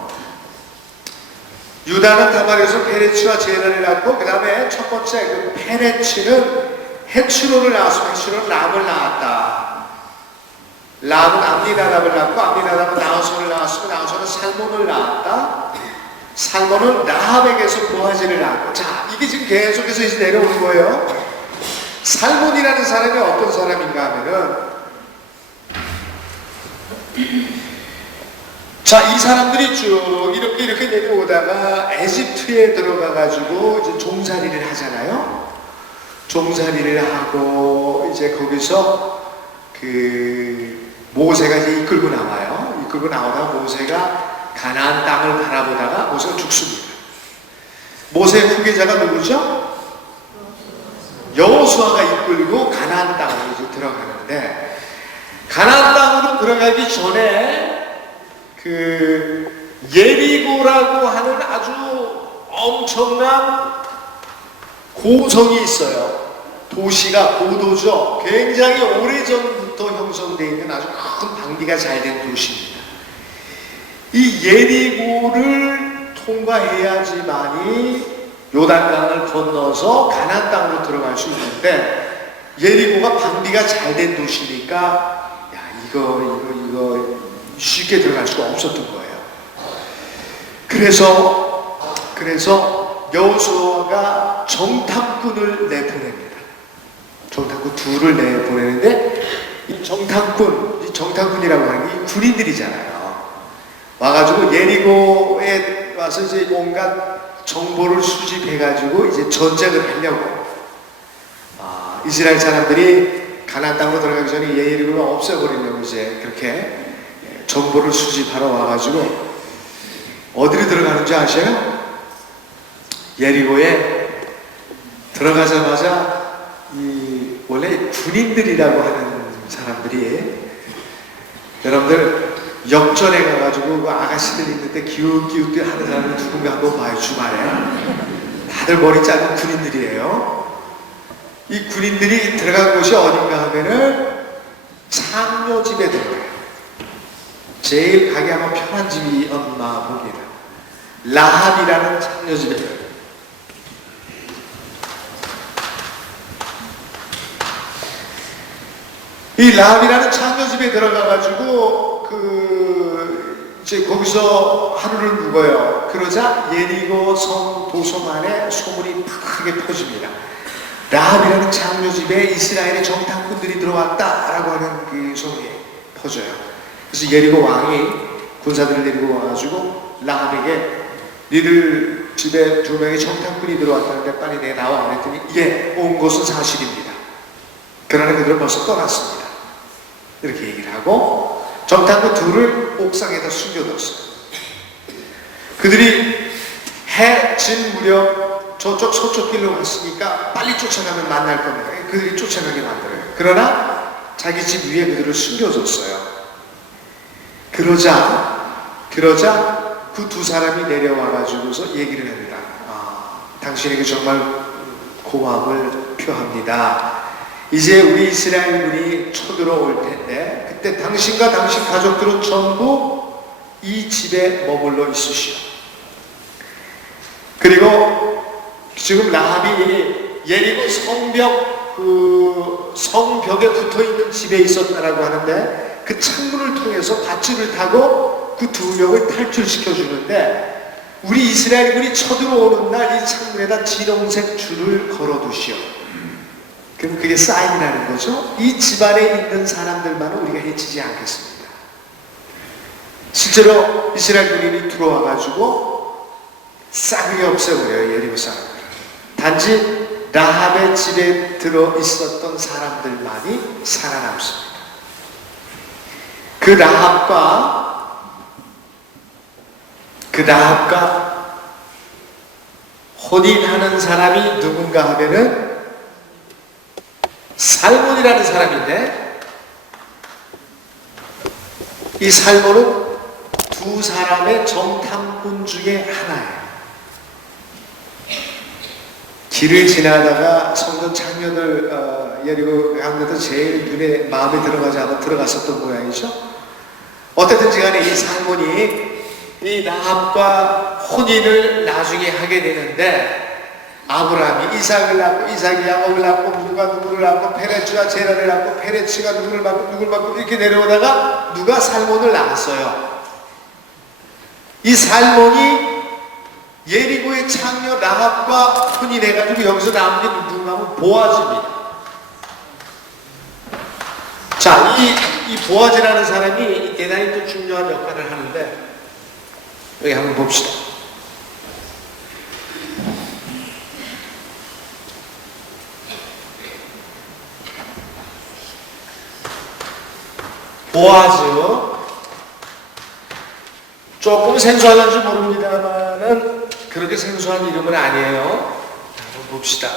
유다는 다말에서 페레츠와 제라를 낳고, 그 다음에 첫 번째 그 페레츠는 헤츠로를 낳았으면 헤츠로는 람을 낳았다. 람은 암미나답을 낳고, 암미나답은 나호선을 낳았으면 나호선은 살몬을 낳았다. 살몬은 라합에게서 보아지를 낳고. 자, 이게 지금 계속해서 이제 내려오는 거예요. 살몬이라는 사람이 어떤 사람인가 하면은, 자, 이 사람들이 쭉 이렇게 내려오다가 에집트에 들어가가지고 이제 종살이를 하잖아요. 종살이를 하고 이제 거기서 그 모세가 이제 이끌고 나와요. 이끌고 나오다가 모세가 가나안 땅을 바라보다가 모세가 죽습니다. 모세의 후계자가 누구죠? 여호수아가 이끌고 가나안 땅으로 이제 들어가는데, 가나안 땅으로 들어가기 전에 그 예리고라고 하는 아주 엄청난 고성이 있어요. 도시가 고도죠. 굉장히 오래전부터 형성되어 있는 아주 큰 방비가 잘 된 도시입니다. 이 예리고를 통과해야지만이 요단강을 건너서 가나안 땅으로 들어갈 수 있는데, 예리고가 방비가 잘 된 도시니까 야, 이거 쉽게 들어갈 수가 없었던 거예요. 그래서 여호수아가 정탐꾼을 내보냅니다. 정탐꾼 둘을 내보내는데, 이 정탐꾼이라고 하는 게 군인들이잖아요. 와가지고 예리고에 와서 이제 온갖 정보를 수집해가지고 이제 전쟁을 하려고, 이스라엘 사람들이 가나안 땅으로 들어가기 전에 예리고를 없애버리려고 이제 그렇게 정보를 수집하러 와가지고 어디로 들어가는지 아세요? 예리고에 들어가자마자 이 원래 군인들이라고 하는 사람들이, 여러분들 역전에 가가지고 그 아가씨들 있는데 기웃기웃 하는 사람을 누군가 한번 봐요. 주말에 다들 머리 짧은 군인들이에요. 이 군인들이 들어간 곳이 어딘가 하면은 창녀집에 들어가요. 제일 가기 아마 편한 집이었나 봅니다. 라합이라는 창녀집에 들어가요. 이 라합이라는 창녀집에 들어가가지고 이제 거기서 하루를 묵어요. 그러자 예리고 성 도성 안에 소문이 크게 퍼집니다. 라합이라는 창녀집에 이스라엘의 정탐꾼들이 들어왔다라고 하는 그 소문이 퍼져요. 그래서 예리고 왕이 군사들을 데리고 와가지고 라합에게 니들 집에 2명의 정탐꾼이 들어왔다는데 빨리 내 나와. 그랬더니 예, 온 것은 사실입니다. 그러나 그들은 벌써 떠났습니다. 이렇게 얘기를 하고 정탐꾼 둘을 옥상에다 숨겨뒀어요. 그들이 해 진 무렵 저쪽 서쪽 길로 갔으니까 빨리 쫓아가면 만날 겁니다. 그들이 쫓아가게 만들어요. 그러나 자기 집 위에 그들을 숨겨줬어요. 그러자 그 두 사람이 내려와가지고서 얘기를 합니다. 당신에게 정말 고마움을 표합니다. 이제 우리 이스라엘군이 쳐들어올 텐데 그때 당신과 당신 가족들은 전부 이 집에 머물러 있으시오. 그리고 지금 라합이 예리고 성벽에 붙어있는 집에 있었다라고 하는데, 그 창문을 통해서 밧줄을 타고 그 2명을 탈출시켜 주는데, 우리 이스라엘군이 쳐들어오는 날 이 창문에다 진홍색 줄을 걸어두시오. 그럼 그게 사인이라는 거죠. 이 집안에 있는 사람들만은 우리가 해치지 않겠습니다. 실제로 이스라엘 군인이 들어와가지고 싸그리 없애버려요. 예리고 사람들. 단지 라합의 집에 들어 있었던 사람들만이 살아남습니다. 그 라합과 혼인하는 사람이 누군가 하면은 살몬이라는 사람인데, 이 살몬은 두 사람의 정탐꾼 중에 하나예요. 길을 지나다가 성전 창녀들 예리고 가운데도 제일 눈에 마음에 들어가지 않아 들어갔었던 모양이죠. 어쨌든지 간에 이 살몬이 이 라합과 혼인을 나중에 하게 되는데, 아브라함이 이삭을 낳고 이삭이 야곱을 낳고 누가 누구를 낳고 페레츠가 제라를 낳고 페레츠가 누구를 낳고 이렇게 내려오다가 누가 살몬을 낳았어요. 이 살몬이 예리고의 창녀 라합과 혼인해가지고 여기서 남은 게 누군가 하면 보아즈입니다. 자, 이 보아즈라는 사람이 대단히 또 중요한 역할을 하는데, 여기 한번 봅시다. 보아즈. 조금 생소할지 모릅니다만은 그렇게 생소한 이름은 아니에요. 한번 봅시다.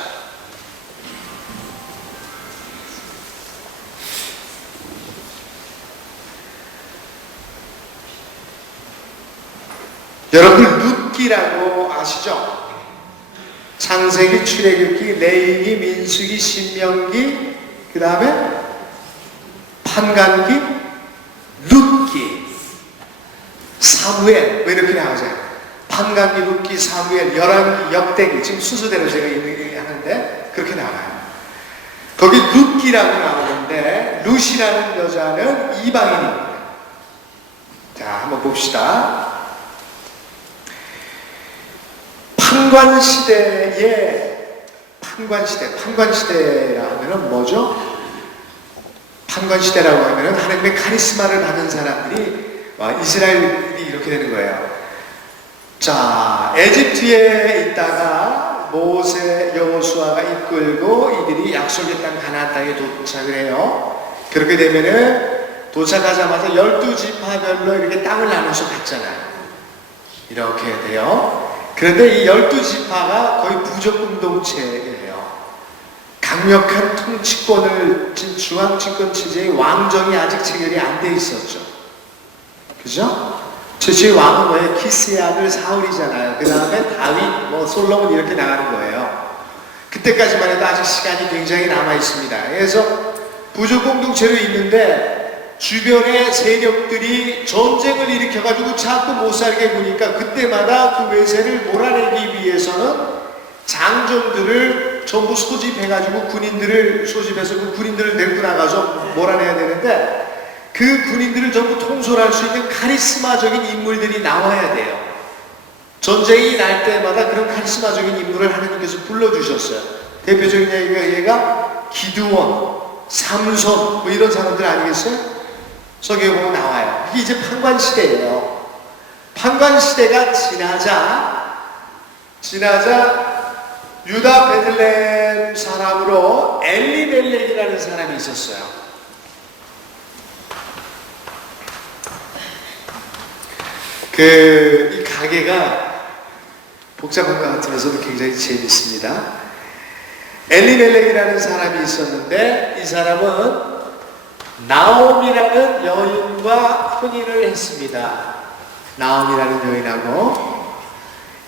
여러분 룻기라고 아시죠? 창세기, 출애굽기, 레위기, 민수기, 신명기, 그 다음에 판관기, 룻기, 사무엘, 왜 이렇게 나오죠? 판관기, 룻기, 사무엘, 열왕기, 역대기, 지금 순서대로 제가 하는데 그렇게 나와요. 거기 룻기라고 나오는데 룻이라는 여자는 이방인입니다. 자, 한번 봅시다. 판관시대라 하면은 뭐죠? 판관시대라고 하면은 하나님의 카리스마를 받은 사람들이 이스라엘이 이렇게 되는 거예요. 자, 에집트에 있다가 모세, 여호수아가 이끌고 이들이 약속의 땅 가나안 땅에 도착을 해요. 그렇게 되면은 도착하자마자 12지파별로 이렇게 땅을 나눠서 갔잖아요. 이렇게 돼요. 그런데 이 12지파가 거의 부족 공동체예요. 강력한 통치권을 진 중앙집권 체제의 왕정이 아직 체결이 안 돼 있었죠. 그죠? 최초의 왕은 뭐예요? 키스의 아들 사울이잖아요. 그 다음에 다윗, 솔로몬 이렇게 나가는 거예요. 그때까지만 해도 아직 시간이 굉장히 남아 있습니다. 그래서 부족 공동체로 있는데 주변의 세력들이 전쟁을 일으켜가지고 자꾸 못 살게 구니까 그때마다 그 외세를 몰아내기 위해서는 장정들을 전부 소집해가지고 군인들을 소집해서 그 군인들을 데리고 나가서 몰아내야 되는데 그 군인들을 전부 통솔할 수 있는 카리스마적인 인물들이 나와야 돼요. 전쟁이 날 때마다 그런 카리스마적인 인물을 하나님께서 불러주셨어요. 대표적인 얘가 기드원, 삼손 이런 사람들 아니겠어요? 성경에 보면 나와요. 이게 이제 판관시대예요. 판관시대가 지나자 유다 베들레헴 사람으로 엘리멜렉이라는 사람이 있었어요. 이 가게가 복잡한 것 같으면서도 굉장히 재밌습니다. 엘리멜렉이라는 사람이 있었는데 이 사람은 나옴이라는 여인과 혼인을 했습니다. 나옴이라는 여인하고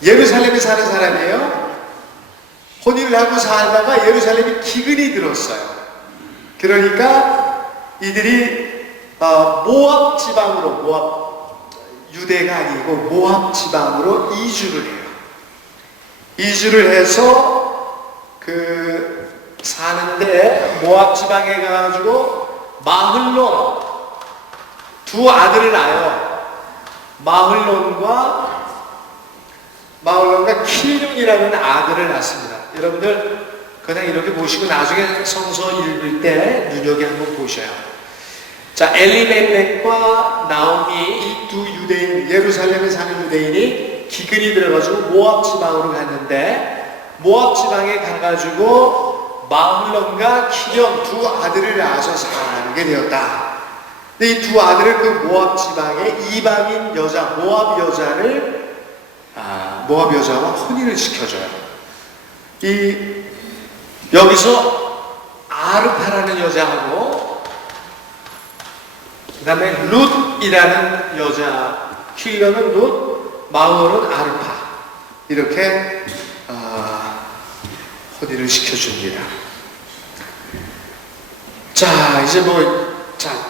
예루살렘에 사는 사람이에요. 혼인을 하고 살다가 예루살렘이 기근이 들었어요. 그러니까 이들이 모압 지방으로, 유대가 아니고 모압 지방으로 이주를 해요. 이주를 해서 사는데 모압 지방에 가가지고 마흘론 두 아들을 낳아요. 마흘론과 킬륜이라는 아들을 낳습니다. 여러분들 그냥 이렇게 보시고 나중에 성서 읽을 때 눈여겨 한번 보셔요. 자, 엘리멜렉과 나오미 이 두 유대인, 예루살렘에 사는 유대인이 기근이 들어가지고 모압 지방으로 갔는데 모압 지방에 가가지고 마흘론과 킬륜 두 아들을 낳아서 살게 되었다. 근데 이 두 아들을 그 모압 지방의 이방인 여자, 모압 여자와 혼인을 시켜줘요. 여기서 아르파라는 여자하고 그 다음에 룻이라는 여자, 킬련은 룻, 마흘은 아르파 이렇게 혼인을 시켜줍니다. 자, 이제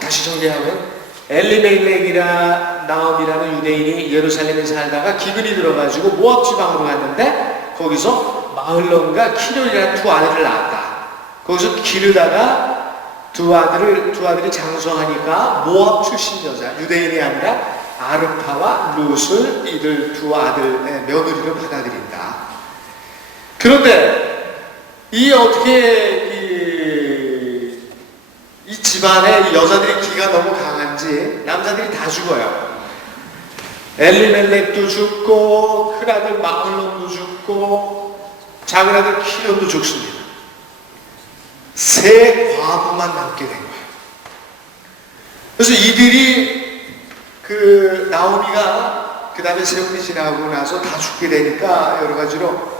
다시 정리하면 엘리멜렉이라 나옴이라는 유대인이 예루살렘에 살다가 기근이 들어가지고 모압 지방으로 갔는데 거기서 마흘론과 킬륜이라는 두 아들을 낳았다. 거기서 기르다가 두 아들이 장성하니까 모압 출신 여자, 유대인이 아니라 아르파와 룻을 이들 두 아들의 며느리로 받아들인다. 그런데 이 집안에 여자들이 기가 너무 강한지 남자들이 다 죽어요. 엘리멜렉도 죽고 큰 아들 마흘론도 죽고 작은 아들 킬륜도 죽습니다. 세 과부만 남게 된 거예요. 그래서 이들이 그 나오미가 그 다음에 세월이 지나고 나서 다 죽게 되니까 여러 가지로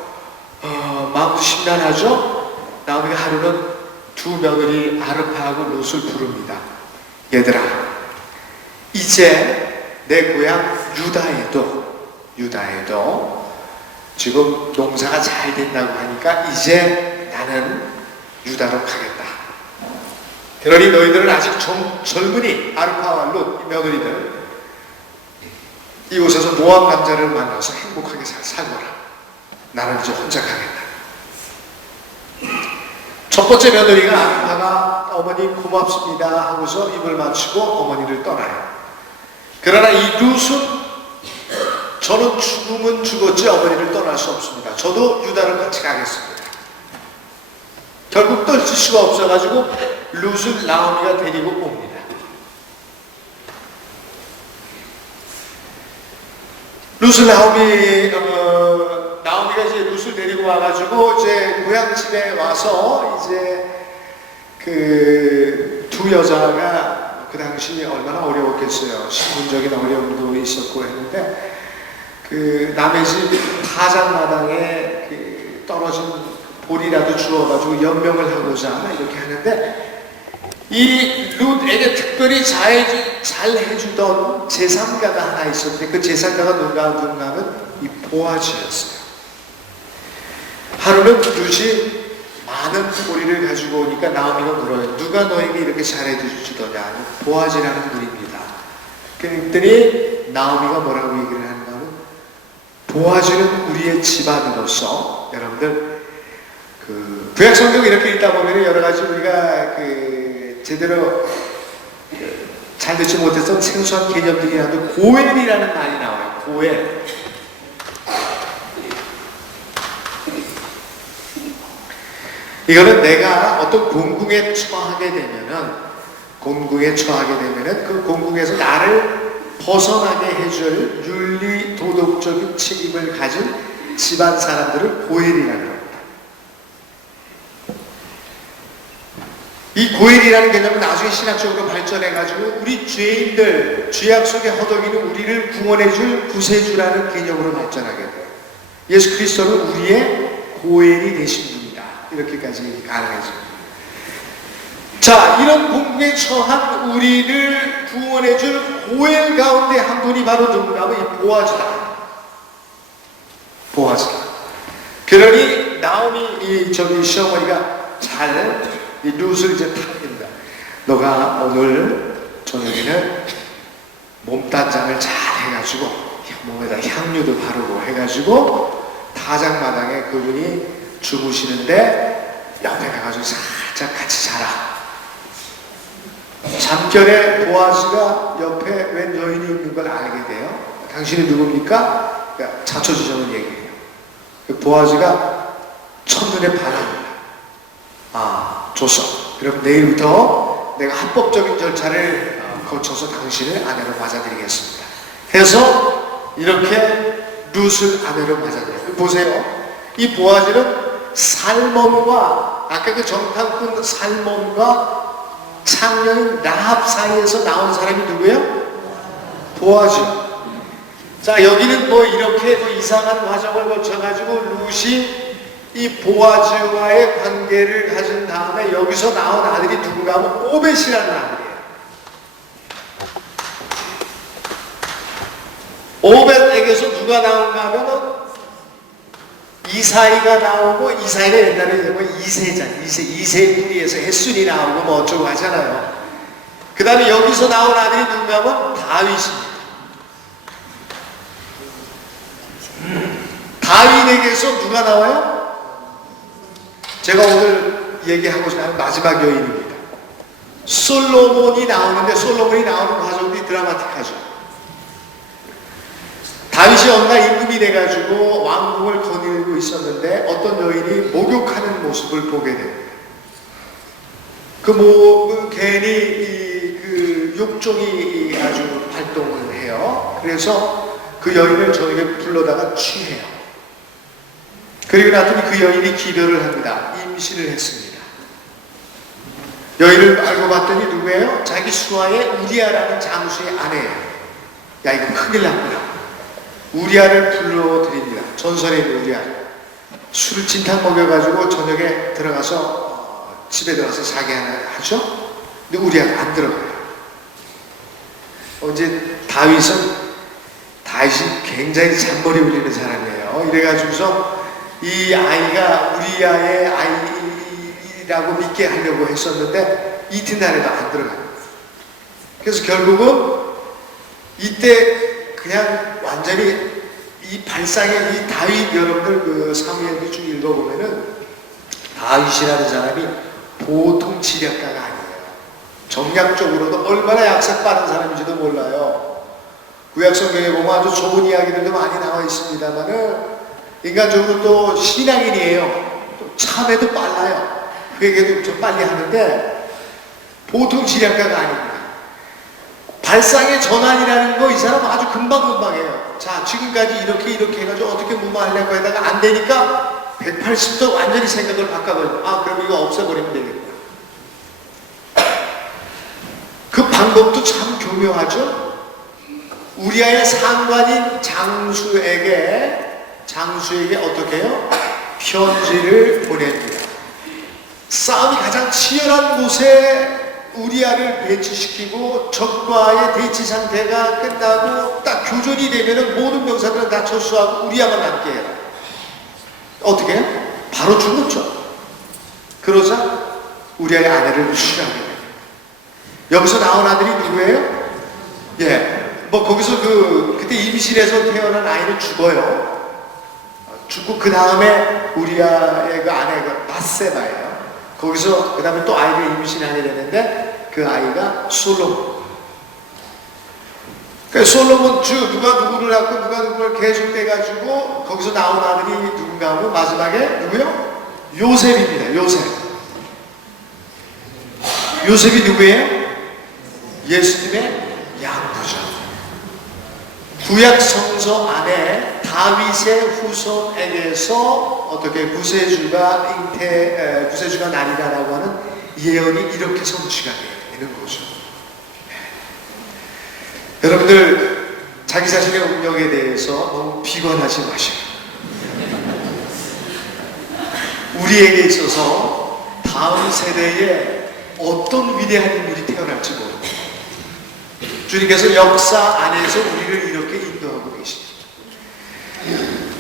마음도 심란하죠. 나오미가 하루는 두 며느리 아르파하고 롯을 부릅니다. 얘들아, 이제 내 고향 유다에도 지금 농사가 잘 된다고 하니까 이제 나는 유다로 가겠다. 그러니 너희들은 아직 젊으니 아르파와 롯 며느리들 이곳에서 모압 남자를 만나서 행복하게 살거라. 나는 이제 혼자 가겠다. 첫 번째 며느리가 아르파가 어머니 고맙습니다 하고서 입을 맞추고 어머니를 떠나요. 그러나 이 룻은 저는 죽으면 죽었지 어머니를 떠날 수 없습니다. 저도 유다를 같이 가겠습니다. 결국 떨칠 수가 없어가지고 룻을 나오미가 데리고 옵니다. 룻을 나오미가 이제 룻을 데리고 와가지고 이제 고향집에 와서 이제 그 두 여자가 그 당시 얼마나 어려웠겠어요. 신분적인 어려움도 있었고 했는데 그 남의 집 타작마당에 그 떨어진 볼이라도 주워가지고 연명을 하고자 이렇게 하는데 이 룻에게 특별히 잘 해주던 제3가가 하나 있었는데 그 제3가가 누가 하면 이 보아즈였어요. 하루는 룻이 많은 보리를 가지고 오니까 나오미가 물어요. 누가 너에게 이렇게 잘해주더냐? 보아즈라는 분입니다. 그랬더니 나오미가 뭐라고 얘기를 하는가 하면 보아즈는 우리의 집안으로서 여러분들 그 구약 성경 이렇게 읽다 보면 여러 가지 우리가 그 제대로 잘 듣지 못했던 생소한 개념들이라도 고엘이라는 말이 나와요. 고엘. 이거는 내가 어떤 곤궁에 처하게 되면은 그 곤궁에서 나를 벗어나게 해줄 윤리 도덕적인 책임을 가진 집안 사람들을 고엘이라고 합니다. 이 고엘이라는 개념은 나중에 신학적으로 발전해가지고 우리 죄인들, 죄악 속에 허덕이는 우리를 구원해줄 구세주라는 개념으로 발전하게 돼요. 예수 그리스도는 우리의 고엘이 되신 분이다. 이렇게까지 가능해집니다. 자, 이런 공경에 처한 우리를 구원해줄 고엘 가운데 한 분이 바로 누구냐 하면 이 보아즈다. 그러니 나오미 시어머니가 이 룻을 이제 탑니다. 너가 오늘 저녁에는 몸단장을 잘 해가지고 몸에다 향유도 바르고 해가지고 타작마당에 그분이 주무시는데 옆에 가가지고 살짝 같이 자라. 잠결에 보아즈가 옆에 웬 여인이 있는 걸 알게 돼요. 당신이 누굽니까? 그러니까 자초지종을 얘기해요. 보아즈가 첫눈에 반합니다. 아, 좋소. 그럼 내일부터 내가 합법적인 절차를 거쳐서 당신을 아내로 맞아들이겠습니다. 해서 이렇게 룻을 아내로 맞아들여요. 보세요. 이 보아즈는 살몬과 아까 그 정탐꾼 살몬과 창녀인 라합 사이에서 나온 사람이 누구예요? 보아즈. 자, 여기는 뭐 이렇게 이상한 과정을 거쳐가지고 룻이 이 보아즈와의 관계를 가진 다음에 여기서 나온 아들이 누군가 하면 오벳이라는 아들이에요. 오벳에게서 누가 나온가 하면 이사이가 나오고, 이사이가 옛날에 뭐 이세 뿌리에서 햇순이 나오고 뭐 어쩌고 하잖아요. 그 다음에 여기서 나온 아들이 누군가 하면 다윗입니다. 다윗에게서 누가 나와요? 제가 오늘 얘기하고 싶은 마지막 여인입니다. 솔로몬이 나오는데 솔로몬이 나오는 과정이 드라마틱하죠. 다윗이 어느 날 임금이 돼가지고 왕궁을 거닐고 있었는데 어떤 여인이 목욕하는 모습을 보게 됩니다. 괜히 그 욕종이 아주 발동을 해요. 그래서 그 여인을 저에게 불러다가 취해요. 그리고 나더니 그 여인이 기도를 합니다. 임신을 했습니다. 여인을 알고 봤더니 누구예요? 자기 수하의 우리아라는 장수의 아내예요. 야, 이거 큰일 났구나. 우리아를 불러드립니다. 전설의 우리아. 술을 진탕 먹여가지고 저녁에 들어가서 집에 들어가서 자기 하나 하죠. 근데 우리아가 안 들어가요. 이제 다윗이 굉장히 잔머리 울리는 사람이에요. 이래가지고서 이 아이가 우리아의 아이라고 믿게 하려고 했었는데 이튿날에도 안 들어가요. 그래서 결국은 이때 그냥 완전히 이 발상의 이 다윗, 여러분들 그 사무엘기 쭉 읽어보면은 다윗이라는 사람이 보통 지략가가 아니에요. 정략적으로도 얼마나 약삭 빠른 사람인지도 몰라요. 구약성경에 보면 아주 좋은 이야기들도 많이 나와 있습니다만은 인간적으로 또 신앙인이에요. 또 참에도 빨라요. 그 얘기도 좀 빨리 하는데 보통 지략가가 아닙니다. 발상의 전환이라는 거 이 사람 아주 금방금방해요. 자, 지금까지 이렇게 해가지고 어떻게 무마하려고 하다가 안 되니까 180도 완전히 생각을 바꿔버려요. 아, 그럼 이거 없애버리면 되겠구나. 그 방법도 참 교묘하죠. 우리아의 상관인 장수에게 어떻게 해요? 편지를 보냅니다. 싸움이 가장 치열한 곳에 우리아를 배치시키고 적과의 대치 상태가 끝나고 딱 교전이 되면은 모든 병사들은 다 철수하고 우리아만 남게 해요. 어떻게 해요? 바로 죽었죠. 그러자 우리아의 아내를 취하게 돼요. 여기서 나온 아들이 누구예요? 거기서 그때 임신해서 태어난 아이는 죽어요. 죽고 그 다음에 우리아의 그 아내가 바세바예요. 거기서 그 다음에 또 아이를 임신하게 되는데 그 아이가 솔로몬. 그러니까 솔로몬 누가 누구를 낳고 누가 누구를 계속 돼가지고 거기서 나온 아들이 누군가 하면 마지막에 누구요? 요셉입니다. 요셉이 누구예요? 예수님의 양부죠. 구약 성서 안에 다윗의 후손에게서 어떻게 구세주가 나리라라고 하는 예언이 이렇게 성취가 되는 거죠. 여러분들 자기 자신의 운명에 대해서 너무 비관하지 마시고 우리에게 있어서 다음 세대에 어떤 위대한 인물이 태어날지 모릅니다. 주님께서 역사 안에서 우리를 이렇게 인도하고 계십니다.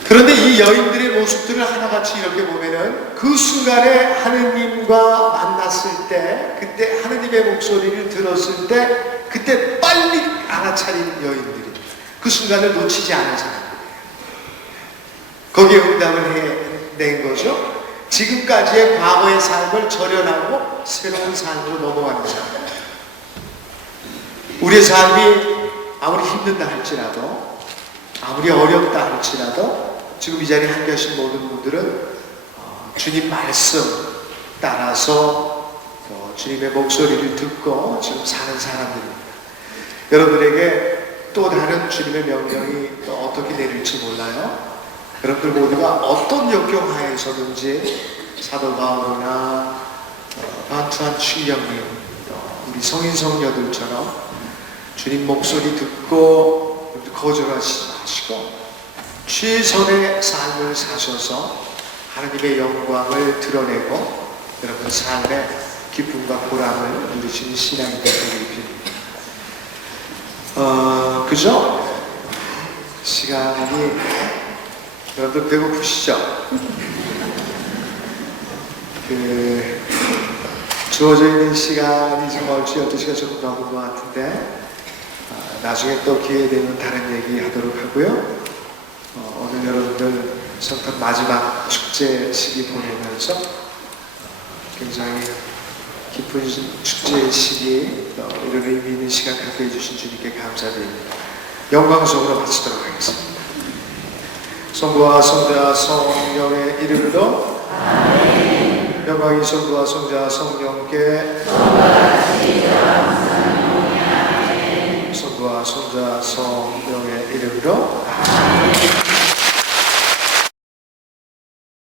그런데 이 여인들의 모습들을 하나같이 이렇게 보면은 그 순간에 하느님과 만났을 때, 그때 하느님의 목소리를 들었을 때, 그때 빨리 알아차린 여인들이 그 순간을 놓치지 않은 사람들이에요. 거기에 응답을 해낸 거죠. 지금까지의 과거의 삶을 절연하고 새로운 삶으로 넘어가는 사람. 우리의 삶이 아무리 힘든다 할지라도, 아무리 어렵다 할지라도 지금 이 자리에 함께 하신 모든 분들은 주님 말씀 따라서 주님의 목소리를 듣고 지금 사는 사람들입니다. 여러분들에게 또 다른 주님의 명령이 또 어떻게 내릴지 몰라요. 여러분들 모두가 어떤 역경하에서든지 사도 바울이나 반투한 취령님, 우리 성인 성녀들처럼 주님 목소리 듣고 거절하지 마시고 최선의 삶을 사셔서 하나님의 영광을 드러내고 여러분 삶의 기쁨과 보람을 누리시는 신앙이 되기를 빕니다. 그죠? 시간이 여러분들 배고프시죠? 주어져 있는 시간이 지금 얼추 12시가 조금 넘은 것 같은데 나중에 또 기회 되면 다른 얘기 하도록 하고요. 오늘 여러분들 성탄 마지막 축제 시기 보내면서 굉장히 깊은 축제 시기 이런 의미 있는 시간 갖게 해주신 주님께 감사드립니다. 영광스러워 바치도록 하겠습니다. 성부와 성자 성령의 이름으로 아멘. 영광이 성부와 성자 성령께 성부와 성자 성령의 이름으로